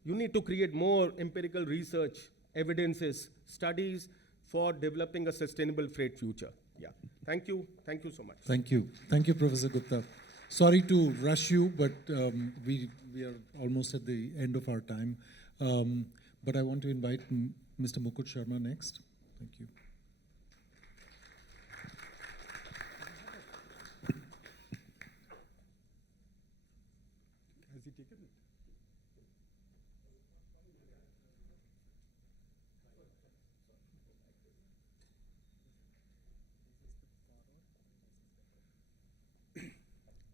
you need to create more empirical research, evidences, studies for developing a sustainable freight future. Yeah, thank you so much. Thank you, Professor Gupta. Sorry to rush you, but we are almost at the end of our time. But I want to invite Mr. Mukut Sharma next. Thank you. Has he taken it?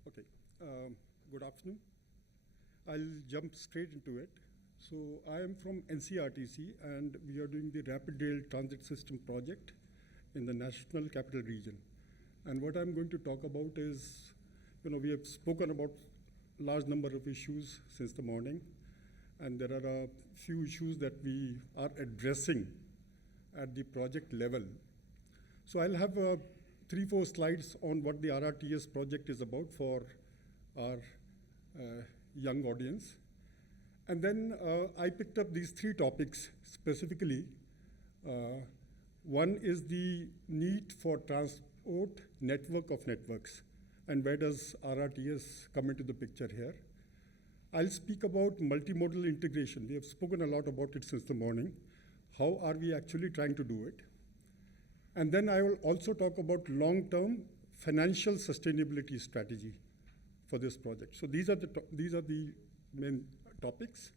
Okay. Good afternoon. I'll jump straight into it. So I am from NCRTC, and we are doing the Rapid Rail Transit System project in the National Capital Region. And what I'm going to talk about is, we have spoken about large number of issues since the morning, and there are a few issues that we are addressing at the project level. So I'll have 3-4 slides on what the RRTS project is about for our young audience. And then I picked up these 3 topics specifically. One is the need for transport network of networks, and where does RRTS come into the picture here? I'll speak about multimodal integration. We have spoken a lot about it since the morning. How are we actually trying to do it? And then I will also talk about long-term financial sustainability strategy for this project. So these are the main topics.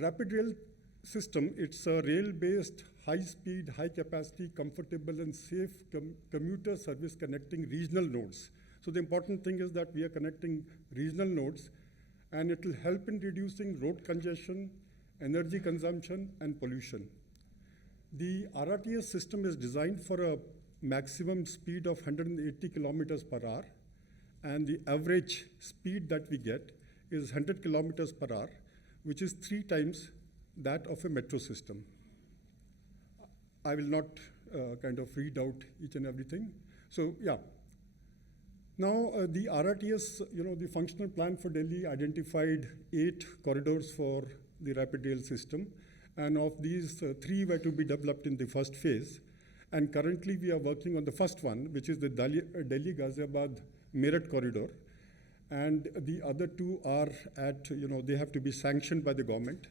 Rapid rail system, it's a rail-based, high-speed, high-capacity, comfortable, and safe commuter service connecting regional nodes. So the important thing is that we are connecting regional nodes, and it will help in reducing road congestion, energy consumption, and pollution. The RRTS system is designed for a maximum speed of 180 kilometers per hour, and the average speed that we get is 100 kilometers per hour, which is 3 times that of a metro system. I will not kind of read out each and everything. So yeah. Now the RRTS, the functional plan for Delhi identified 8 corridors for the rapid rail system. And of these, 3 were to be developed in the first phase. And currently we are working on the first one, which is the Delhi-Ghaziabad Meerut corridor. And the other 2 are at, they have to be sanctioned by the government.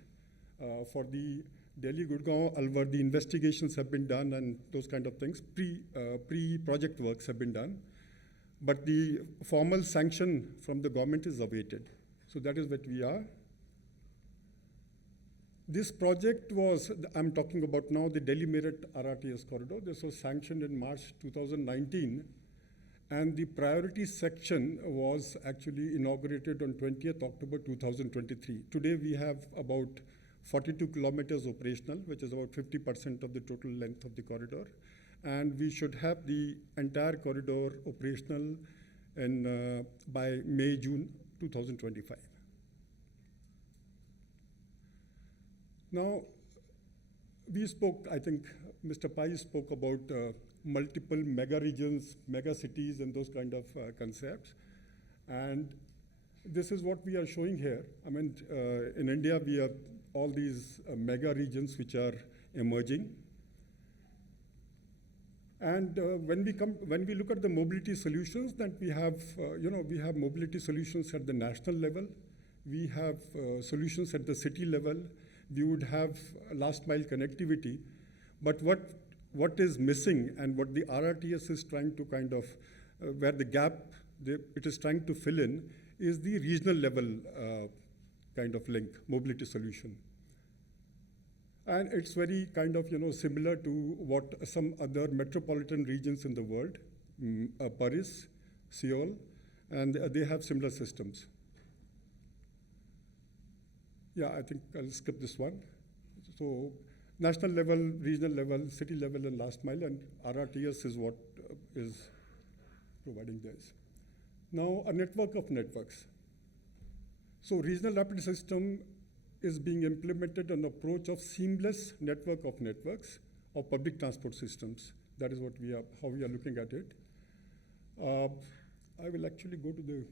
For the Delhi-Gurgaon, Alwar, the investigations have been done and those kind of things. Pre-project works have been done. But the formal sanction from the government is awaited. So that is what we are. This project was, I'm talking about now the Delhi-Meerut RRTS corridor. This was sanctioned in March 2019. And the priority section was actually inaugurated on 20th October 2023. Today we have about 42 kilometers operational, which is about 50% of the total length of the corridor. And we should have the entire corridor operational by May, June 2025. Now, we spoke, I think Mr. Pai spoke about multiple mega regions, mega cities, and those kind of concepts. And this is what we are showing here. I mean, in India, we have all these mega regions which are emerging. And when we look at the mobility solutions, that we have, we have mobility solutions at the national level. We have solutions at the city level. we would have last mile connectivity. But what is missing and what the RRTS is trying to kind of, where the gap it is trying to fill in is the regional level kind of link, mobility solution. And it's very kind of, similar to what some other metropolitan regions in the world, Paris, Seoul, and they have similar systems. Yeah, I think I'll skip this one. So national level, regional level, city level, and last mile, and RRTS is what is providing this. Now, a network of networks. So regional rapid system is being implemented an approach of seamless network of networks of public transport systems. That is what how we are looking at it. I will actually go to the.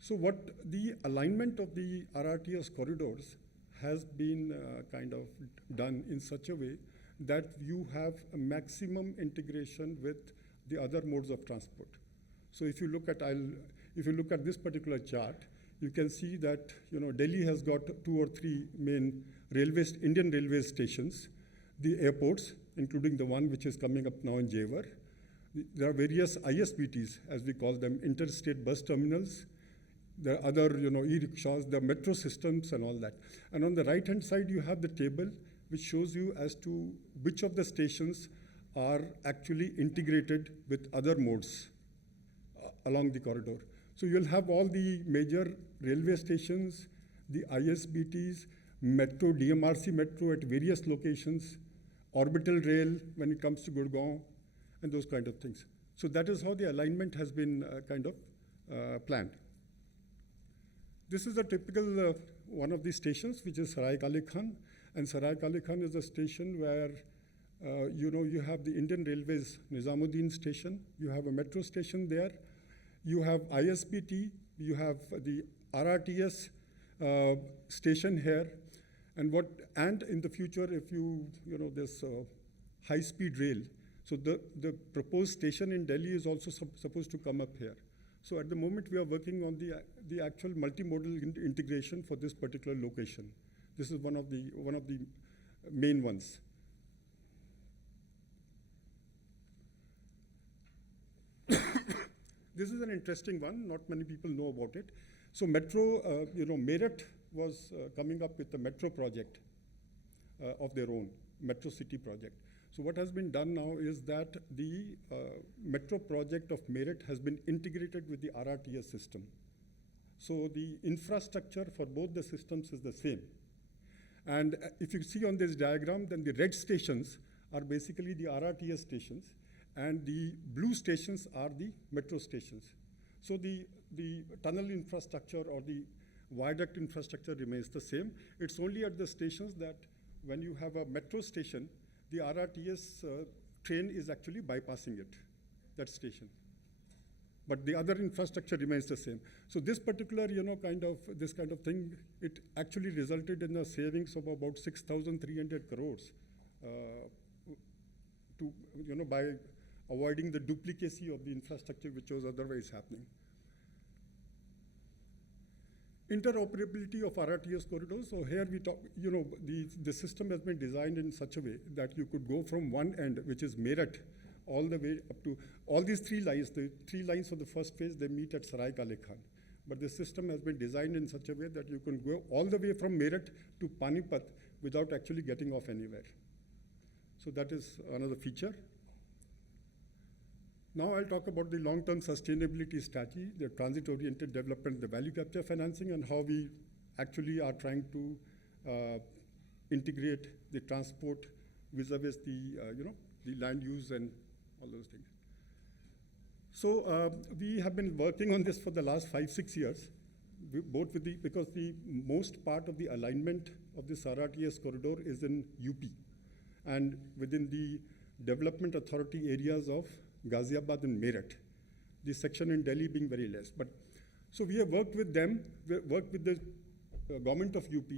So what the alignment of the RRTS corridors has been kind of done in such a way that you have a maximum integration with the other modes of transport. So if you look at this particular chart, you can see that Delhi has got 2 or 3 main Indian railway stations, the airports, including the one which is coming up now in Jewar. There are various ISBTs, as we call them, interstate bus terminals. There are other e-rickshaws, the metro systems and all that. And on the right-hand side, you have the table which shows you as to which of the stations are actually integrated with other modes along the corridor. So you'll have all the major railway stations, the ISBTs, metro, DMRC metro at various locations, orbital rail when it comes to Gurgaon, and those kind of things. So that is how the alignment has been kind of planned. This is a typical one of these stations, which is Sarai Kale Khan. And Sarai Kale Khan is a station where you have the Indian Railways Nizamuddin station, you have a metro station there, you have ISBT, you have the RRTS station here, and in the future, if this high-speed rail. So the proposed station in Delhi is also supposed to come up here. So at the moment, we are working on the actual multimodal integration for this particular location. This is one of the main ones. This is an interesting one. Not many people know about it. So metro, Meerut was coming up with a metro project of their own, metro city project. So what has been done now is that the metro project of Meerut has been integrated with the RRTS system. So the infrastructure for both the systems is the same. And if you see on this diagram, then the red stations are basically the RRTS stations, and the blue stations are the metro stations. So the tunnel infrastructure or the viaduct infrastructure remains the same. It's only at the stations that when you have a metro station, the RRTS train is actually bypassing it, that station. But the other infrastructure remains the same. So this particular, this kind of thing, it actually resulted in a savings of about 6,300 crores by avoiding the duplicacy of the infrastructure which was otherwise happening. Interoperability of RRTS corridors. So here we talk, the system has been designed in such a way that you could go from one end, which is Meerut, all the way up to all these 3 lines. The 3 lines for the first phase, they meet at Sarai Kale Khan. But the system has been designed in such a way that you can go all the way from Meerut to Panipat without actually getting off anywhere. So that is another feature. Now I'll talk about the long-term sustainability strategy, the transit-oriented development, the value capture financing, and how we actually are trying to integrate the transport vis-a-vis the land use and all those things. So we have been working on this for the last 5-6 years, because the most part of the alignment of this RRTS corridor is in UP and within the development authority areas of Ghaziabad and Meerut, the section in Delhi being very less. But so we have worked with them, worked with the government of UP,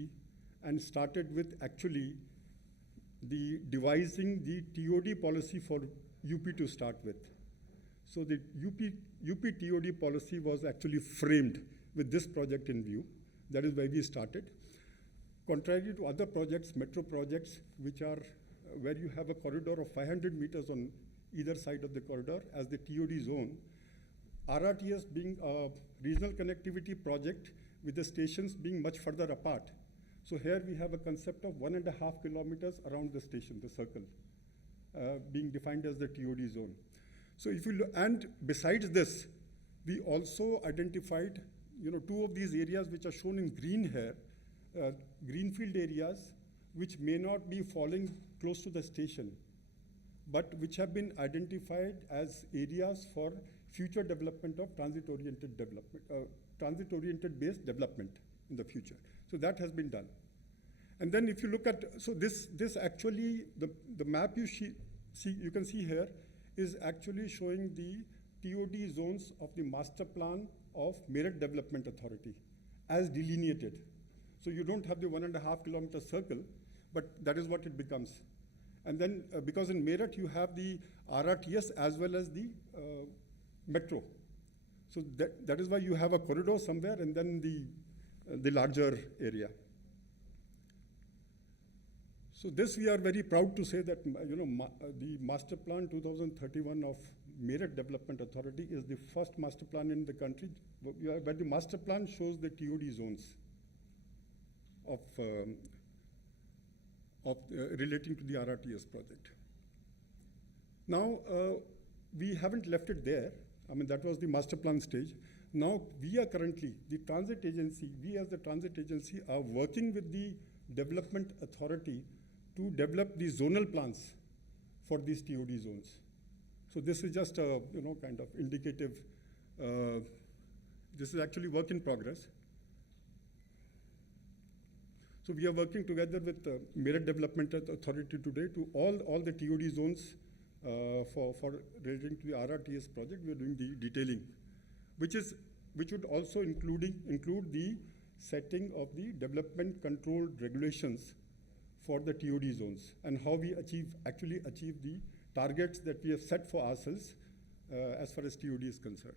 and started with actually devising the TOD policy for UP to start with. So the UP TOD policy was actually framed with this project in view. That is where we started. Contrary to other projects, metro projects, which are where you have a corridor of 500 meters on either side of the corridor as the TOD zone, RRTS being a regional connectivity project with the stations being much further apart. So here we have a concept of 1.5 kilometers around the station, the circle, being defined as the TOD zone. So if you look, and besides this, we also identified, two of these areas which are shown in green here, greenfield areas, which may not be falling close to the station, but which have been identified as areas for future development of transit-oriented development, transit-oriented based development in the future. So that has been done. And then if you look at, so this actually, the map you can see here is actually showing the TOD zones of the master plan of Meerut Development Authority as delineated. So you don't have the 1.5 kilometer circle, but that is what it becomes. And then because in Meerut you have the RRTS as well as the metro. So that is why you have a corridor somewhere and then the larger area. So this we are very proud to say that the master plan 2031 of Meerut Development Authority is the first master plan in the country where the master plan shows the TOD zones of relating to the RRTS project. Now we haven't left it there. I mean, that was the master plan stage. Now we are currently, the transit agency, we as the transit agency are working with the development authority to develop the zonal plans for these TOD zones. So this is just a kind of indicative, this is actually work in progress. So we are working together with the Meerut Development Authority today to all the TOD zones for relating to the RRTS project. We are doing the detailing, which would also include the setting of the development controlled regulations for the TOD zones and how we actually achieve the targets that we have set for ourselves as far as TOD is concerned.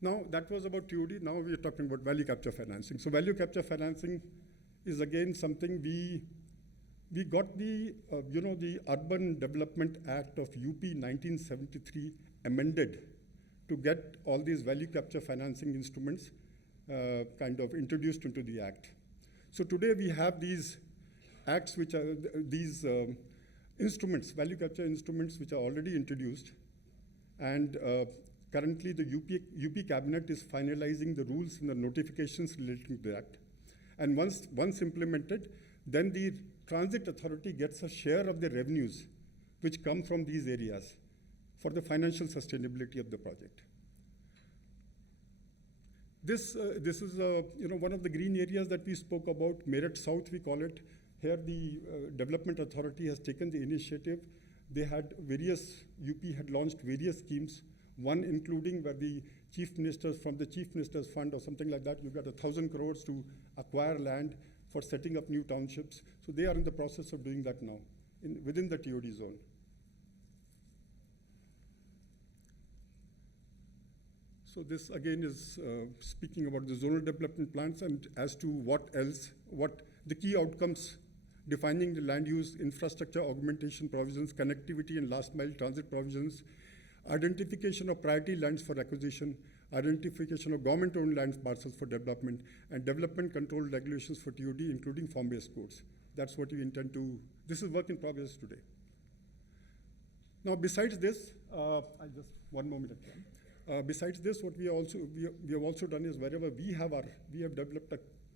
Now that was about TOD. Now we are talking about value capture financing. So value capture financing is again something we got the the Urban Development Act of UP 1973 amended to get all these value capture financing instruments kind of introduced into the act. So today we have these acts which are these instruments, value capture instruments, which are already introduced, and currently the UP cabinet is finalizing the rules and the notifications relating to the act. And once implemented, then the transit authority gets a share of the revenues which come from these areas for the financial sustainability of the project. This is one of the green areas that we spoke about, Meerut South we call it. Here the development authority has taken the initiative. They had UP had launched various schemes, one including where the chief ministers, from the chief minister's fund or something like that, you got 1,000 crores to acquire land for setting up new townships. So they are in the process of doing that now within the TOD zone. So this again is speaking about the zonal development plans and as to what the key outcomes, defining the land use, infrastructure augmentation provisions, connectivity and last mile transit provisions, identification of priority lands for acquisition, identification of government-owned land parcels for development, and development control regulations for TOD, including form-based codes. That's what we intend to, this is work in progress today. Now, besides this, one more minute. Besides this, what we have also done is wherever we have developed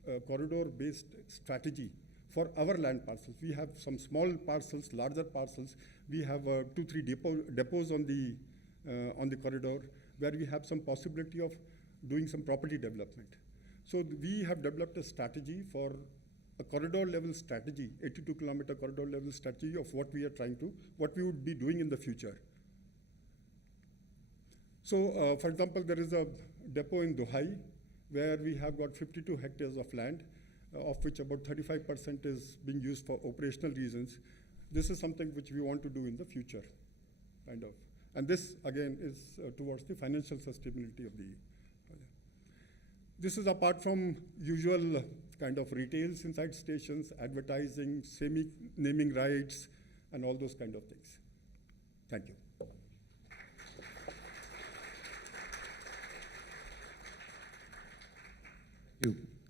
a corridor-based strategy for our land parcels. We have some small parcels, larger parcels. We have 2-3 depots on the corridor where we have some possibility of doing some property development. So we have developed a strategy for a corridor level strategy, 82-kilometer corridor level strategy of what we would be doing in the future. So, for example, there is a depot in Duhai where we have got 52 hectares of land, of which about 35% is being used for operational reasons. This is something which we want to do in the future, kind of. And this, again, is towards the financial sustainability of the project. This is apart from usual kind of retails inside stations, advertising, semi-naming rights, and all those kind of things. Thank you.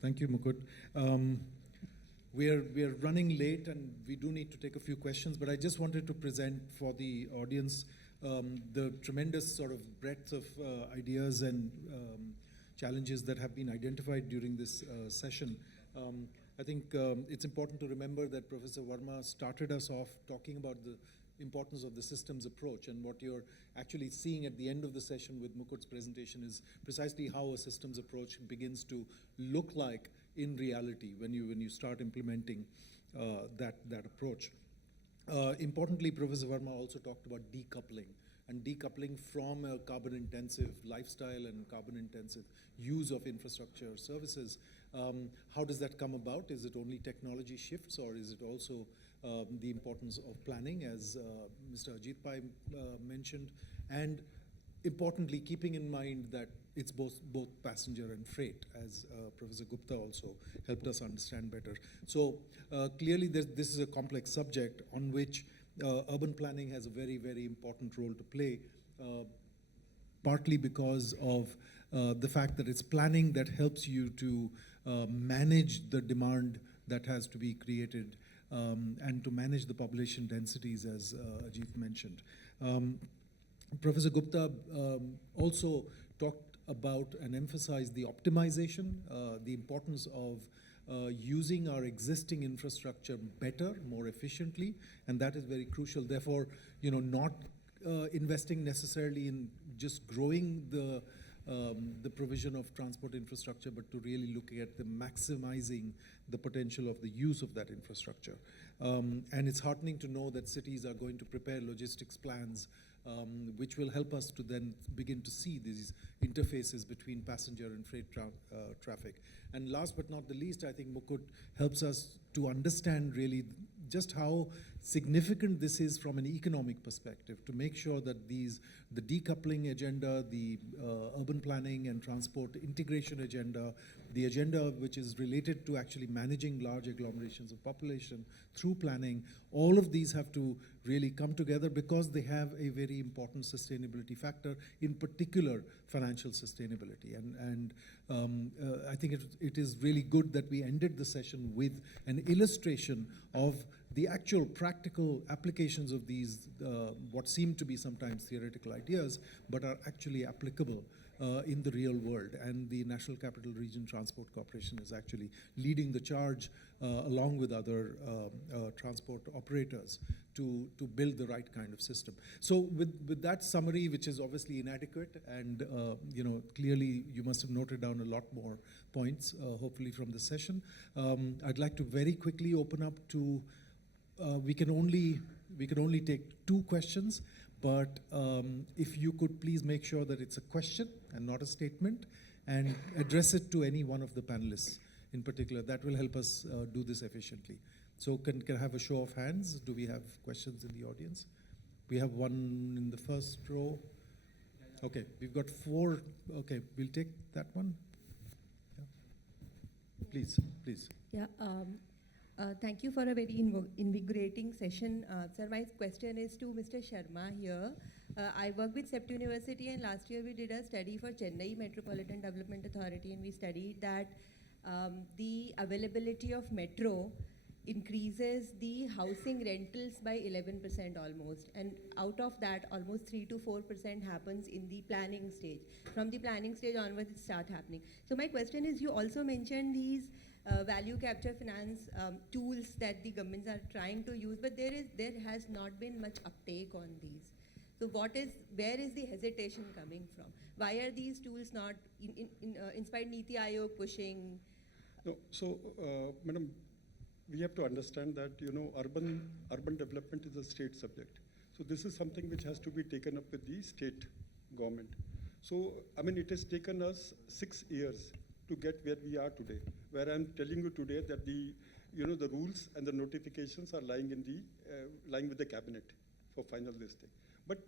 Thank you, Mukut. We are running late, and we do need to take a few questions, but I just wanted to present for the audience the tremendous sort of breadth of ideas and challenges that have been identified during this session. I think it's important to remember that Professor Verma started us off talking about the importance of the systems approach, and what you're actually seeing at the end of the session with Mukut's presentation is precisely how a systems approach begins to look like in reality when you start implementing that approach. Importantly, Professor Verma also talked about decoupling, and decoupling from a carbon-intensive lifestyle and carbon-intensive use of infrastructure services. How does that come about? Is it only technology shifts, or is it also the importance of planning, as Mr. Ajit Pai mentioned, and importantly, keeping in mind that it's both passenger and freight, as Professor Gupta also helped us understand better. So clearly this is a complex subject on which urban planning has a very, very important role to play, partly because of the fact that it's planning that helps you to manage the demand that has to be created and to manage the population densities, as Ajit mentioned. Professor Gupta also talked about and emphasized the optimization, the importance of using our existing infrastructure better, more efficiently, and that is very crucial. Therefore, not investing necessarily in just growing the provision of transport infrastructure, but to really look at the maximizing the potential of the use of that infrastructure. And it's heartening to know that cities are going to prepare logistics plans which will help us to then begin to see these interfaces between passenger and freight traffic. And last but not the least, I think Mukut helps us to understand really just how significant this is from an economic perspective, to make sure that the decoupling agenda, the urban planning and transport integration agenda, the agenda which is related to actually managing large agglomerations of population through planning, all of these have to really come together because they have a very important sustainability factor, in particular financial sustainability. And I think it is really good that we ended the session with an illustration of the actual practical applications of these, what seem to be sometimes theoretical ideas, but are actually applicable in the real world. And the National Capital Region Transport Corporation is actually leading the charge along with other transport operators to build the right kind of system. So with that summary, which is obviously inadequate, and clearly you must have noted down a lot more points, hopefully from the session, I'd like to very quickly open up to, we can only take 2 questions, but if you could please make sure that it's a question and not a statement, and address it to any one of the panelists in particular. That will help us do this efficiently. So can I have a show of hands? Do we have questions in the audience? We have one in the first row. Okay, we've got 4. Okay, we'll take that one. Yeah. Please. Yeah. Thank you for a very invigorating session. Sir, my question is to Mr. Sharma here. I work with CEPT University, and last year we did a study for Chennai Metropolitan Development Authority, and we studied that the availability of metro increases the housing rentals by 11% almost, and out of that almost 3 to 4% happens in the planning stage. From the planning stage onwards it starts happening. So my question is, you also mentioned these value capture finance tools that the governments are trying to use, but there has not been much uptake on these. So where is the hesitation coming from? Why are these tools not, in spite Niti Aayog pushing? No, so, Madam, we have to understand that, urban development is a state subject. So this is something which has to be taken up with the state government. So, it has taken us 6 years to get where we are today, where I'm telling you today that the rules and the notifications are lying with the cabinet for final listing. But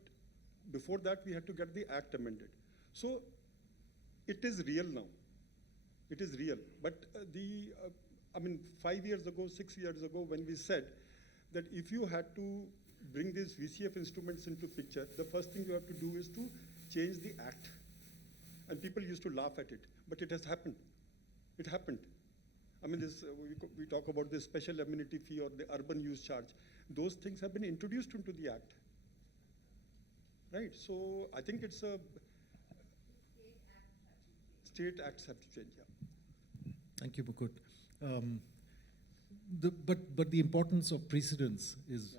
before that, we had to get the act amended. So it is real now. It is real. But I mean, 5 years ago, 6 years ago, when we said that if you had to bring these VCF instruments into picture, the first thing you have to do is to change the act. And people used to laugh at it, but it has happened. It happened. I mean, we talk about the special amenity fee or the urban use charge. Those things have been introduced into the act. Right, so I think it's a state acts have to change, yeah. Thank you, Mukut. But the importance of precedence is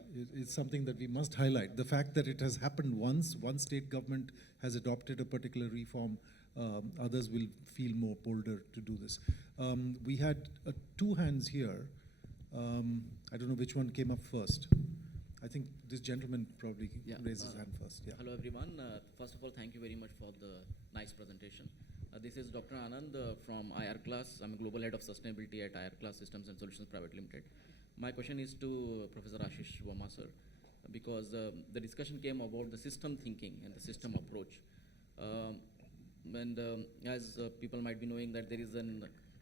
something that we must highlight. The fact that it has happened once, one state government has adopted a particular reform, others will feel more bolder to do this. We had two hands here. I don't know which one came up first. I think this gentleman probably raised his hand first. Yeah. Hello everyone. First of all, thank you very much for the nice presentation. This is Dr. Anand from IR Class. I'm a global head of sustainability at IR Class Systems and Solutions Private Limited. My question is to Professor Ashish Verma sir, because the discussion came about the system thinking and the system approach. As people might be knowing that there is a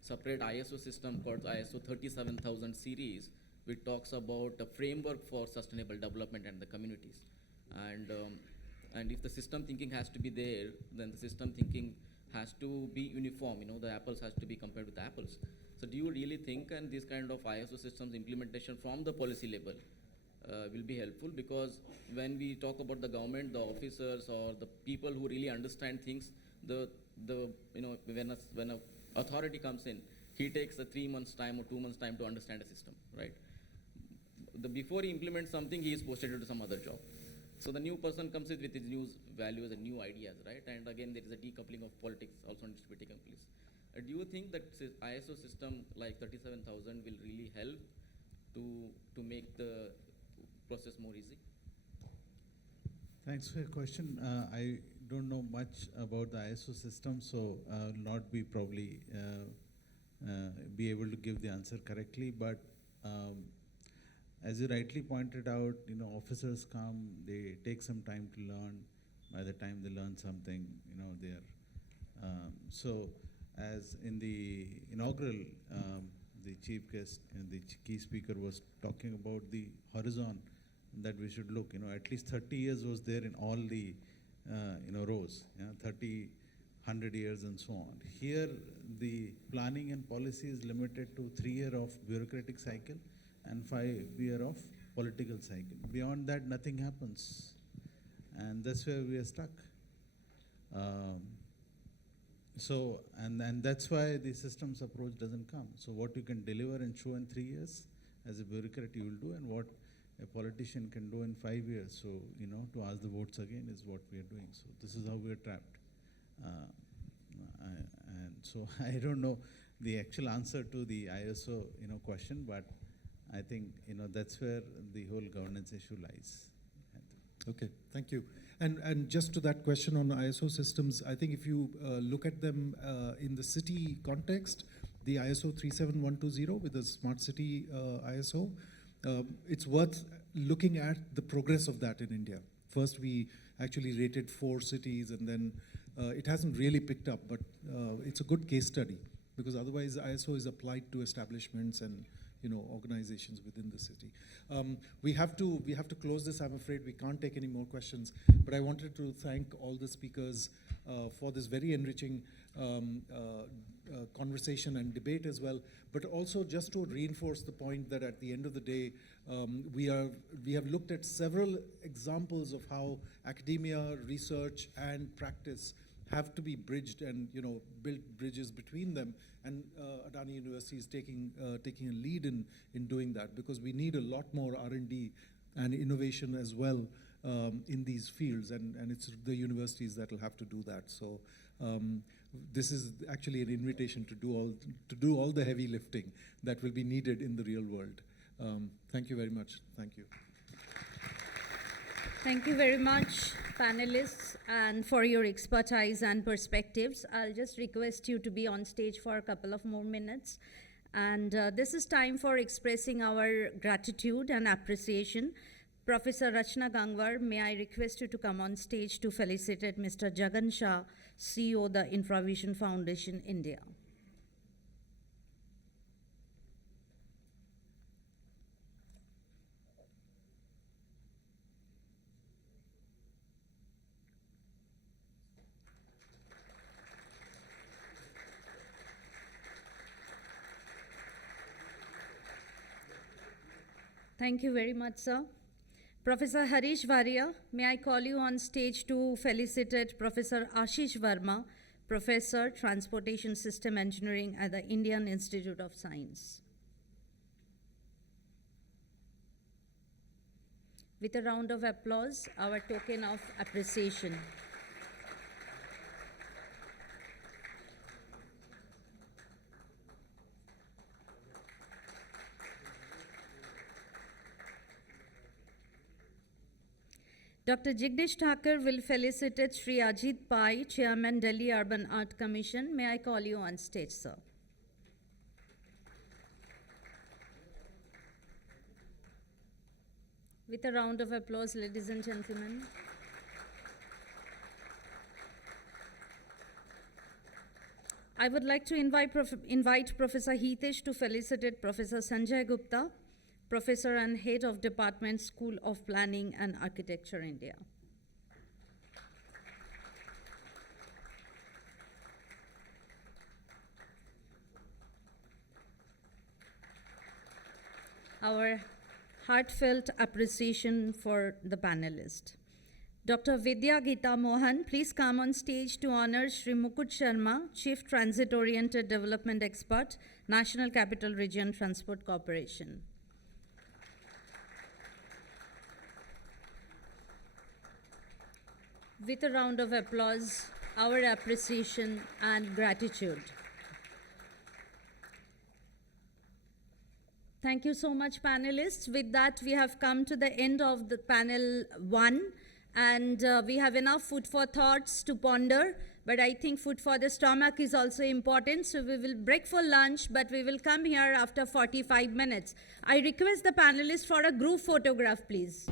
separate ISO system called ISO 37000 series, which talks about a framework for sustainable development and the communities. And if the system thinking has to be there, then the system thinking has to be uniform. You know, the apples has to be compared with apples. So do you really think and this kind of ISO systems implementation from the policy level will be helpful? Because when we talk about the government, the officers or the people who really understand things, when a authority comes in, he takes a 3 months time or 2 months time to understand a system, right? Before he implements something, he is posted into some other job. So the new person comes in with his new values and new ideas, right? And again, there is a decoupling of politics also needs to be taken place. Do you think that ISO system like 37000 will really help to make the process more easy? Thanks for your question. I don't know much about the ISO system, so I'll not be probably be able to give the answer correctly. But as you rightly pointed out, you know, officers come, they take some time to learn. By the time they learn something, you know, they're so. As in the inaugural, the chief guest and the key speaker was talking about the horizon that we should look. You know, at least 30 years was there in all the rows. 30, 100 years, and so on. Here, the planning and policy is limited to 3 years of bureaucratic cycle and 5 years of political cycle. Beyond that, nothing happens, and that's where we are stuck. So, and that's why the systems approach doesn't come. So what you can deliver and show in 3 years as a bureaucrat you will do, and what a politician can do in 5 years. So, you know, to ask the votes again is what we are doing. So this is how we are trapped. And so I don't know the actual answer to the ISO, you know, question, but I think, you know, that's where the whole governance issue lies. Okay, thank you. And just to that question on ISO systems, I think if you look at them in the city context, the ISO 37120 with the smart city ISO, it's worth looking at the progress of that in India. First, we actually rated 4 cities, and then it hasn't really picked up, but it's a good case study, because otherwise ISO is applied to establishments and, you know, organizations within the city. We have to close this. I'm afraid we can't take any more questions, but I wanted to thank all the speakers for this very enriching conversation and debate as well, but also just to reinforce the point that at the end of the day, we have looked at several examples of how academia, research, and practice have to be bridged, and, you know, build bridges between them. And Adani University is taking a lead in doing that, because we need a lot more R&D and innovation as well in these fields, and it's the universities that will have to do that. So this is actually an invitation to do all the heavy lifting that will be needed in the real world. Thank you very much. Thank you. Thank you very much, panelists, and for your expertise and perspectives. I'll just request you to be on stage for a couple of more minutes. And this is time for expressing our gratitude and appreciation. Professor Rachna Gangwar, may I request you to come on stage to felicitate Mr. Jagan Shah, CEO, the Infravision Foundation, India. Thank you very much, sir. Professor Harish Varia, may I call you on stage to felicitate Professor Ashish Verma, Professor, Transportation System Engineering at the Indian Institute of Science. With a round of applause, our token of appreciation. Dr. Jigdish Thakur will felicitate Sri Ajit Pai, Chairman, Delhi Urban Art Commission. May I call you on stage, sir? With a round of applause, ladies and gentlemen. I would like to invite Professor Hitesh to felicitate Professor Sanjay Gupta, Professor and Head of Department, School of Planning and Architecture, India. Our heartfelt appreciation for the panelist. Dr. Vidya Gita Mohan, please come on stage to honor Shri Mukut Sharma, Chief Transit-Oriented Development Expert, National Capital Region Transport Corporation. With a round of applause, our appreciation and gratitude. Thank you so much, panelists. With that, we have come to the end of the panel 1, and we have enough food for thoughts to ponder, but I think food for the stomach is also important, so we will break for lunch, but we will come here after 45 minutes. I request the panelists for a group photograph, please.